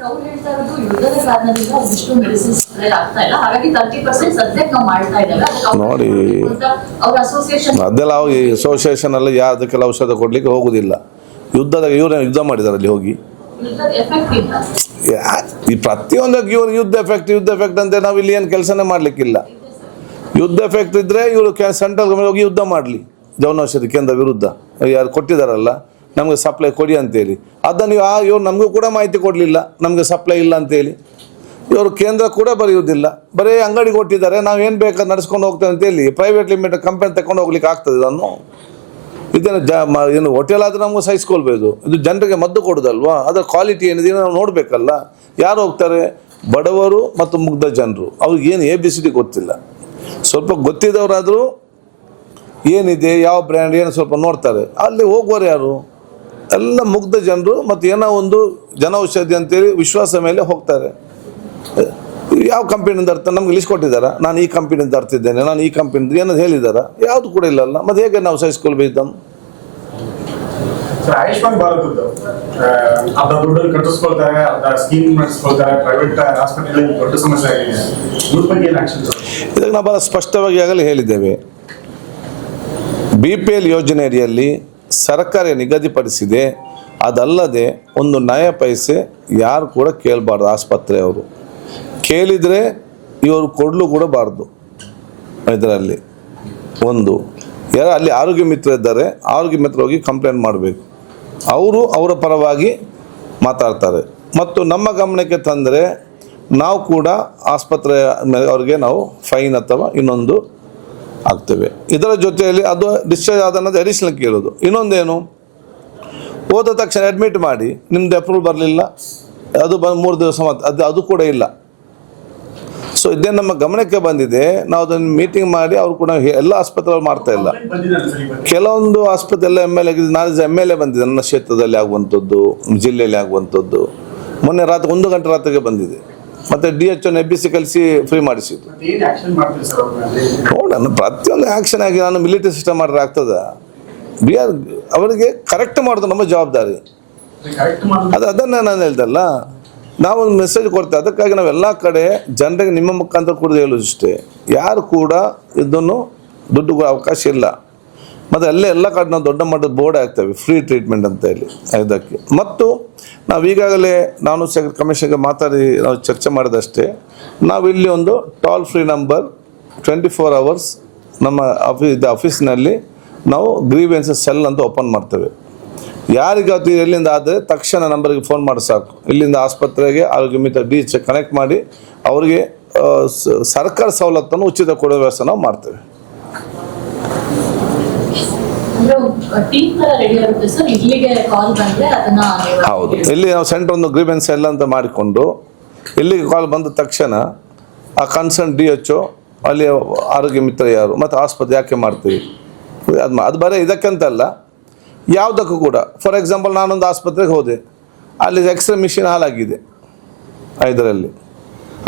ಅವ್ರು ಹೇಳ್ತಾ ಇರೋದು ಯುದ್ಧದ ಕಾರಣದಿಂದ ಒಂದಿಷ್ಟು ಮೆಡಿಸಿನ್ಸ್ ಸ್ಪ್ರೆಡ್ ಆಗ್ತಾ ಇಲ್ಲ, ಹಾಗಾಗಿ 30% ಸದ್ಯಕ್ಕೆ ನಾವು ಮಾಡ್ತಾ ಇದ್ದೇವೆ. ನೋಡಿ, ಅವ್ರ ಅಸೋಸಿಯೇಷನ್ ಅದೆಲ್ಲ ಅಸೋಸಿಯೇಷನ್ ಎಲ್ಲ ಯಾವ್ದಕ್ಕೆಲ್ಲ ಔಷಧ ಕೊಡ್ಲಿಕ್ಕೆ ಹೋಗುದಿಲ್ಲ. ಇವ್ರ ಯುದ್ಧ ಮಾಡಿದಾರೆ ಅಲ್ಲಿ ಹೋಗಿ. ಎಫೆಕ್ಟ್ ಇಲ್ಲ. ಈ ಪ್ರತಿಯೊಂದಕ್ಕೆ ಇವ್ರು ಯುದ್ಧ ಎಫೆಕ್ಟ್ ಅಂತ ನಾವು ಇಲ್ಲಿ ಏನು ಕೆಲಸನೇ ಮಾಡ್ಲಿಕ್ಕಿಲ್ಲ. ಯುದ್ಧ ಎಫೆಕ್ಟ್ ಇದ್ರೆ ಇವರು ಸೆಂಟ್ರಲ್ ಗವರ್ಮೆಂಟ್ ಹೋಗಿ ಯುದ್ಧ ಮಾಡಲಿ ಜನೌಷಧಿ ಕೇಂದ್ರ ವಿರುದ್ಧ. ಯಾರು ಕೊಟ್ಟಿದಾರಲ್ಲ ನಮಗೆ ಸಪ್ಲೈ ಕೊಡಿ ಅಂತೇಳಿ, ಅದನ್ನು ಇವ್ರು ನಮಗೂ ಕೂಡ ಮಾಹಿತಿ ಕೊಡಲಿಲ್ಲ, ನಮಗೆ ಸಪ್ಲೈ ಇಲ್ಲ ಅಂತೇಳಿ. ಇವರು ಕೇಂದ್ರ ಕೂಡ ಬರೆಯುವುದಿಲ್ಲ, ಬರೀ ಅಂಗಡಿ ಕೊಟ್ಟಿದ್ದಾರೆ, ನಾವು ಏನು ಬೇಕಾದ್ರೆ ನಡೆಸ್ಕೊಂಡು ಹೋಗ್ತೇವೆ ಅಂತೇಳಿ ಪ್ರೈವೇಟ್ ಲಿಮಿಟೆಡ್ ಕಂಪನಿ ತಗೊಂಡು ಹೋಗ್ಲಿಕ್ಕೆ ಆಗ್ತದೆ. ಇದನ್ನು ಏನು ಹೋಟೆಲ್ ಆದರೆ ನಮಗೆ ಸಹಿಸ್ಕೊಳ್ಬೋದು. ಇದು ಜನರಿಗೆ ಮದ್ದು ಕೊಡೋದಲ್ವಾ, ಅದರ ಕ್ವಾಲಿಟಿ ಏನಿದೆ ನಾವು ನೋಡಬೇಕಲ್ಲ. ಯಾರು ಹೋಗ್ತಾರೆ? ಬಡವರು ಮತ್ತು ಮುಗ್ಧ ಜನರು. ಅವ್ರಿಗೆ ಏನು ABCD ಗೊತ್ತಿಲ್ಲ. ಸ್ವಲ್ಪ ಗೊತ್ತಿದ್ದವರಾದರೂ ಏನಿದೆ ಯಾವ ಬ್ರ್ಯಾಂಡ್ ಏನು ಸ್ವಲ್ಪ ನೋಡ್ತಾರೆ. ಅಲ್ಲಿ ಹೋಗುವವರು ಯಾರು? ಎಲ್ಲ ಮುಗ್ಧ ಜನರು ಮತ್ತು ಏನೋ ಒಂದು ಜನೌಷಧಿ ಅಂತೇಳಿ ವಿಶ್ವಾಸ ಮೇಲೆ ಹೋಗ್ತಾರೆ. ಯಾವ ಕಂಪನಿಯಿಂದ ತರ್ತಾರೆ? ನಮ್ಗೆ ಲಿಸ್ಟ್ ಕೊಟ್ಟಿದ್ದಾರಾ? ನಾನು ಈ ಕಂಪನಿಯಿಂದ ತರ್ತಿದ್ದೇನೆ, ನಾನು ಈ ಕಂಪನಿಯಿಂದ ಏನಾದ್ರು ಹೇಳಿದಾರಾ? ಯಾವುದು ಕೂಡ ಇಲ್ಲಲ್ಲ. ಮತ್ತೆ ಹೇಗೆ ನಾವು ಸಹಿಸ್ಕೊಳ್ಬೇಕು ಇದನ್ನು? ಆಯುಷ್ಮಾನ್ ಭಾರತದ್ದು ಅರ್ಧ ದುಡ್ಡನ್ನು ಕಟ್ಟಿಸ್ಕೊಳ್ತಾರೆ, ಅರ್ಧ ಸ್ಕೀಮ್ ನಡೆಸ್ಕೊಳ್ತಾರೆ, ಪ್ರೈವೇಟ್ ಹಾಸ್ಪಿಟಲ್ ದೊಡ್ಡ ಸಮಸ್ಯೆ ಆಗಿದೆ. ಇದ್ರ ಬಗ್ಗೆ ಏನು ಆಕ್ಷನ್? ಇದಕ್ಕೆ ನಾವು ಬಹಳ ಸ್ಪಷ್ಟವಾಗಿ ಆಗಲೇ ಹೇಳಿದ್ದೇವೆ. BPL ಯೋಜನೆ ಅಡಿಯಲ್ಲಿ ಸರ್ಕಾರ ನಿಗದಿಪಡಿಸಿದೆ. ಅದಲ್ಲದೆ ಒಂದು ನಯ ಪೈಸೆ ಯಾರು ಕೂಡ ಕೇಳಬಾರ್ದು. ಆಸ್ಪತ್ರೆಯವರು ಕೇಳಿದರೆ ಇವರು ಕೊಡಲು ಕೂಡ ಬಾರ್ದು. ಇದರಲ್ಲಿ ಒಂದು ಅಲ್ಲಿ ಆರೋಗ್ಯ ಮಿತ್ರ ಇದ್ದಾರೆ, ಆರೋಗ್ಯ ಮಿತ್ರ ಹೋಗಿ ಕಂಪ್ಲೇಂಟ್ ಮಾಡಬೇಕು. ಅವರು ಅವರ ಪರವಾಗಿ ಮಾತಾಡ್ತಾರೆ. ಮತ್ತು ನಮ್ಮ ಗಮನಕ್ಕೆ ತಂದರೆ ನಾವು ಕೂಡ ಆಸ್ಪತ್ರೆ ಅವ್ರಿಗೆ ನಾವು ಫೈನ್ ಅಥವಾ ಇನ್ನೊಂದು ಆಗ್ತೇವೆ. ಇದರ ಜೊತೆಯಲ್ಲಿ ಅದು ಡಿಸ್ಚಾರ್ಜ್ ಆದ ಅನ್ನೋದು ಅಡಿಷನಲ್ ಕೇಳೋದು. ಇನ್ನೊಂದೇನು, ಹೋದ ತಕ್ಷಣ ಅಡ್ಮಿಟ್ ಮಾಡಿ ನಿಮ್ಮದು ಅಪ್ರೂವಲ್ ಬರಲಿಲ್ಲ, ಅದು 3 ದಿವಸ ಅದು ಕೂಡ ಇಲ್ಲ. ಸೊ ಇದೇ ನಮ್ಮ ಗಮನಕ್ಕೆ ಬಂದಿದೆ. ನಾವು ಅದನ್ನು ಮೀಟಿಂಗ್ ಮಾಡಿ ಅವರು ಕೂಡ ಎಲ್ಲ ಆಸ್ಪತ್ರೆಗಳು ಮಾಡ್ತಾ ಇಲ್ಲ. ಕೆಲವೊಂದು ಆಸ್ಪತ್ರೆ ಎಲ್ಲ MLA ನಾಳೆ MLA ಬಂದಿದೆ ನನ್ನ ಕ್ಷೇತ್ರದಲ್ಲಿ ಆಗುವಂಥದ್ದು, ಜಿಲ್ಲೆಯಲ್ಲಿ ಆಗುವಂಥದ್ದು. ಮೊನ್ನೆ ರಾತ್ರಿ 1 ಗಂಟೆ ರಾತ್ರಿಗೆ ಬಂದಿದೆ. ಮತ್ತು DHO ABC ಕಲಿಸಿ ಫ್ರೀ ಮಾಡಿಸಿದ್ದು. ನೋಡೋಣ, ಪ್ರತಿಯೊಂದು ಆ್ಯಕ್ಷನ್ ಆಗಿ ನಾನು ಮಿಲಿಟರಿ ಸಿಸ್ಟಮ್ ಮಾಡಿದ್ರೆ ಆಗ್ತದ? ಅವರಿಗೆ ಕರೆಕ್ಟ್ ಮಾಡೋದು ನಮ್ಮ ಜವಾಬ್ದಾರಿ. ಅದನ್ನೇ ನಾನು ಹೇಳ್ದಲ್ಲ, ನಾವು ಒಂದು ಮೆಸೇಜ್ ಕೊಡ್ತೇವೆ. ಅದಕ್ಕಾಗಿ ನಾವೆಲ್ಲ ಕಡೆ ಜನರಿಗೆ ನಿಮ್ಮ ಮುಖಾಂತರ ಕೂಡ ಹೇಳೋದು ಇಷ್ಟೇ, ಯಾರು ಕೂಡ ಇದನ್ನು ದುಡ್ಡು ಅವಕಾಶ ಇಲ್ಲ. ಮತ್ತು ಅಲ್ಲೇ ಎಲ್ಲ ಕಡೆ ನಾವು ದೊಡ್ಡ ಮಟ್ಟದ ಬೋರ್ಡ್ ಆಗ್ತೇವೆ, ಫ್ರೀ ಟ್ರೀಟ್ಮೆಂಟ್ ಅಂತ ಹೇಳಿ. ಇದಕ್ಕೆ ಮತ್ತು ನಾವು ಈಗಾಗಲೇ ನಾನು ಕಮಿಷನ್ಗೆ ಮಾತಾಡಿ ನಾವು ಚರ್ಚೆ ಮಾಡಿದಷ್ಟೇ, ನಾವು ಇಲ್ಲಿ ಒಂದು ಟೋಲ್ ಫ್ರೀ ನಂಬರ್ 24 hours ನಮ್ಮ ಆಫೀಸ್ನಲ್ಲಿ ನಾವು ಗ್ರೀವೆನ್ಸಸ್ ಸೆಲ್ ಅಂತ ಓಪನ್ ಮಾಡ್ತೇವೆ. ಯಾರಿಗಾದ್ರು ಎಲ್ಲಿಂದ ಆದರೆ ತಕ್ಷಣ ನಂಬರ್ಗೆ ಫೋನ್ ಮಾಡಿ ಸಾಕು. ಇಲ್ಲಿಂದ ಆಸ್ಪತ್ರೆಗೆ ಆರೋಗ್ಯ ಮಿತ್ರ DH ಕನೆಕ್ಟ್ ಮಾಡಿ ಅವರಿಗೆ ಸರ್ಕಾರ ಸವಲತ್ತನ್ನು ಉಚಿತ ಕೊಡೋ ವ್ಯವಸ್ಥೆ ನಾವು ಮಾಡ್ತೇವೆ. ಹೌದು, ಇಲ್ಲಿ ನಾವು ಸೆಂಟರ್ ಒಂದು ಗ್ರೀವೆನ್ಸ್ ಸೆಲ್ ಅಂತ ಮಾಡಿಕೊಂಡು ಇಲ್ಲಿಗೆ ಕಾಲ್ ಬಂದ ತಕ್ಷಣ ಆ ಕನ್ಸರ್ನ್ DHO ಅಲ್ಲಿ ಆರೋಗ್ಯ ಮಿತ್ರ ಯಾರು ಮತ್ತು ಆಸ್ಪತ್ರೆ ಯಾಕೆ ಮಾಡ್ತೀವಿ ಅದು ಬರೀ ಇದಕ್ಕಂತಲ್ಲ, ಯಾವುದಕ್ಕೂ ಕೂಡ. ಫಾರ್ ಎಕ್ಸಾಂಪಲ್ ನಾನೊಂದು ಆಸ್ಪತ್ರೆಗೆ ಹೋದೆ, ಅಲ್ಲಿ ಎಕ್ಸ್ರೇ ಮಿಷಿನ್ ಹಾಳಾಗಿದೆ, ಇದರಲ್ಲಿ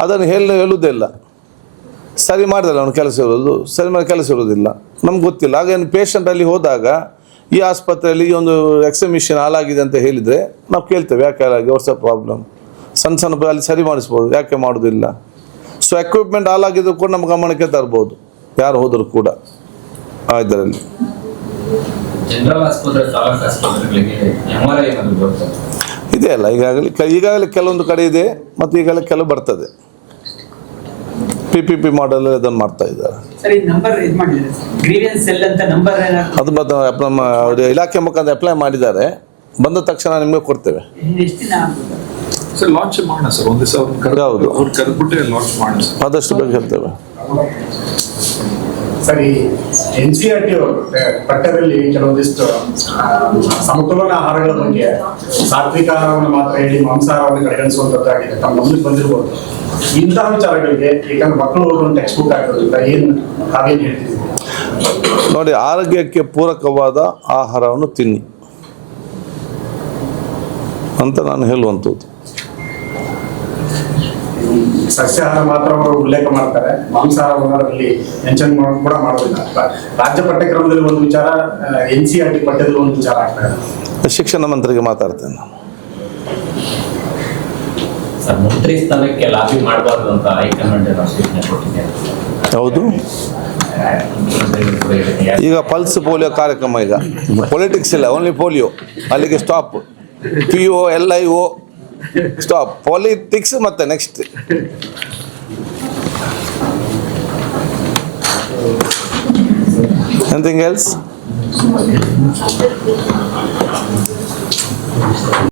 ಅದನ್ನು ಹೇಳುವುದಿಲ್ಲ. ಸರಿ ಮಾಡಿದಲ್ಲ ಅವನು ಕೆಲಸ ಇರೋದು, ಸರಿ ಮಾಡಿ ಕೆಲಸ ಇರೋದಿಲ್ಲ, ನಮ್ಗೆ ಗೊತ್ತಿಲ್ಲ. ಹಾಗೇನು ಪೇಷಂಟ್ ಅಲ್ಲಿ ಹೋದಾಗ ಈ ಆಸ್ಪತ್ರೆಯಲ್ಲಿ ಈ ಒಂದು ಎಕ್ಸ್ರೇ ಮಿಷಿನ್ ಹಾಳಾಗಿದೆ ಅಂತ ಹೇಳಿದರೆ ನಾವು ಕೇಳ್ತೇವೆ ಯಾಕೆ ಹಾಳಾಗಿ ವಾಟ್ಸ್ ಪ್ರಾಬ್ಲಮ್, ಸಣ್ಣ ಅಲ್ಲಿ ಸರಿ ಮಾಡಿಸ್ಬೋದು, ಯಾಕೆ ಮಾಡೋದಿಲ್ಲ. ಸೊ ಎಕ್ವಿಪ್ಮೆಂಟ್ ಹಾಳಾಗಿದ್ರು ಕೂಡ ನಮ್ಮ ಗಮನಕ್ಕೆ ತರ್ಬೋದು ಯಾರು ಹೋದರೂ ಕೂಡ ಇದರಲ್ಲಿ. ಜನರಲ್ ಆಸ್ಪತ್ರೆ, ತಾಲೂಕು ಆಸ್ಪತ್ರೆಗಳಿಗೆ MRI ಏನಾದ್ರು ಬರುತ್ತೆ? ಇದೆ ಅಲ್ಲ, ಈಗಾಗಲೇ ಕೆಲವೊಂದು ಕಡೆ ಇದೆ ಮತ್ತು ಈಗಾಗಲೇ ಕೆಲವು ಬರ್ತದೆ. PPP ಮಾಡೆಲ್ ಅದನ್ನು ಮಾಡ್ತಾ ಇದ್ದಾರೆ. ಸರ್, ಈ ನಂಬರ್ ಇದು ಮಾಡಿದ್ದಾರೆ ಗ್ರೀವಿಯನ್ಸ್ ಸೆಲ್ ಅಂತ ನಂಬರ್ ಅದು ನಮ್ಮ ಇಲಾಖೆ ಮುಖಾಂತರ ಅಪ್ಲೈ ಮಾಡಿದ್ದಾರೆ. ಬಂದ ತಕ್ಷಣ ನಿಮಗೆ ಕೊಡ್ತೇವೆ. ಎಷ್ಟು ದಿನ ಸರ್ ಲಾಂಚ್ ಮಾಡೋಣ ಸರ್, ಒಂದು ದಿವಸ ಹೌದು. ಅವ್ರು ಕರೆದ್ಬಿಟ್ಟೆ ಲಾಂಚ್ ಮಾಡೋಣ ಸರ್. ಆದಷ್ಟು ಬೇಗ ಹೇಳ್ತೇವೆ. ಸರಿ, NCERT ಅವರು ಪಠ್ಯದಲ್ಲಿ ಕೆಲವೊಂದಿಷ್ಟು ಸಮತೋಲನ ಆಹಾರಗಳ ಬಗ್ಗೆ ಸಾತ್ವಿಕ ಆಹಾರವನ್ನು ಮಾತ್ರ ಹೇಳಿ ಮಾಂಸಾಹಾರವನ್ನು ಕಡೆಗಣಿಸುವಂತದ್ದಾಗಿದೆ. ತಮ್ಮ ಗಮನಕ್ಕೆ ಬಂದಿರಬಹುದು. ಇಂತಹ ವಿಚಾರಗಳಿಗೆ ಯಾಕಂದ್ರೆ ಮಕ್ಕಳು ಓದುವ ಟೆಕ್ಸ್ಟ್ ಬುಕ್ ಆಗಿರೋದ್ರಿಂದ ಹಾಗೇನು ಹೇಳ್ತಿದ್ದೀವಿ ನೋಡಿ, ಆರೋಗ್ಯಕ್ಕೆ ಪೂರಕವಾದ ಆಹಾರವನ್ನು ತಿನ್ನಿ ಅಂತ ನಾನು ಹೇಳುವಂಥದ್ದು. ಸಸ್ಯಾಹಾರ ಮಾತ್ರ ಅವರು ಉಲ್ಲೇಖ ಮಾಡ್ತಾರೆ, ಮಾಂಸಾಹಾರವನ್ನು ಅದರಲ್ಲಿ ಮೆನ್ಷನ್ ಕೂಡ ಮಾಡೋದಿಲ್ಲ. ರಾಜ್ಯ ಪಠ್ಯಕ್ರಮದಲ್ಲಿ ಒಂದು ವಿಚಾರ, NCERT ಪಠ್ಯದಲ್ಲಿ ಒಂದು ವಿಚಾರ ಆಗ್ತಾ ಇದೆ. ಶಿಕ್ಷಣ ಮಂತ್ರಿಗೆ ಮಾತಾಡ್ತೇನೆ ನಾನು. ಸರ್, ಮಂತ್ರಿ ಸ್ಥಾನಕ್ಕೆ ಲಾಬಿ ಮಾಡಬಾರ್ದು ಅಂತ ಹೈಕಮಾಂಡ್ ಸೂಚನೆ ಕೊಟ್ಟಿದೆ. ಹೌದು, ಈಗ ಪಲ್ಸ್ ಪೋಲಿಯೋ ಕಾರ್ಯಕ್ರಮ, ಈಗ ಪೊಲಿಟಿಕ್ಸ್ ಇಲ್ಲ, ಓನ್ಲಿ ಪೋಲಿಯೋ. ಅಲ್ಲಿಗೆ stop. PO LIO stop. Politics ಮತ್ತೆ ನೆಕ್ಸ್ಟ್. Anything else?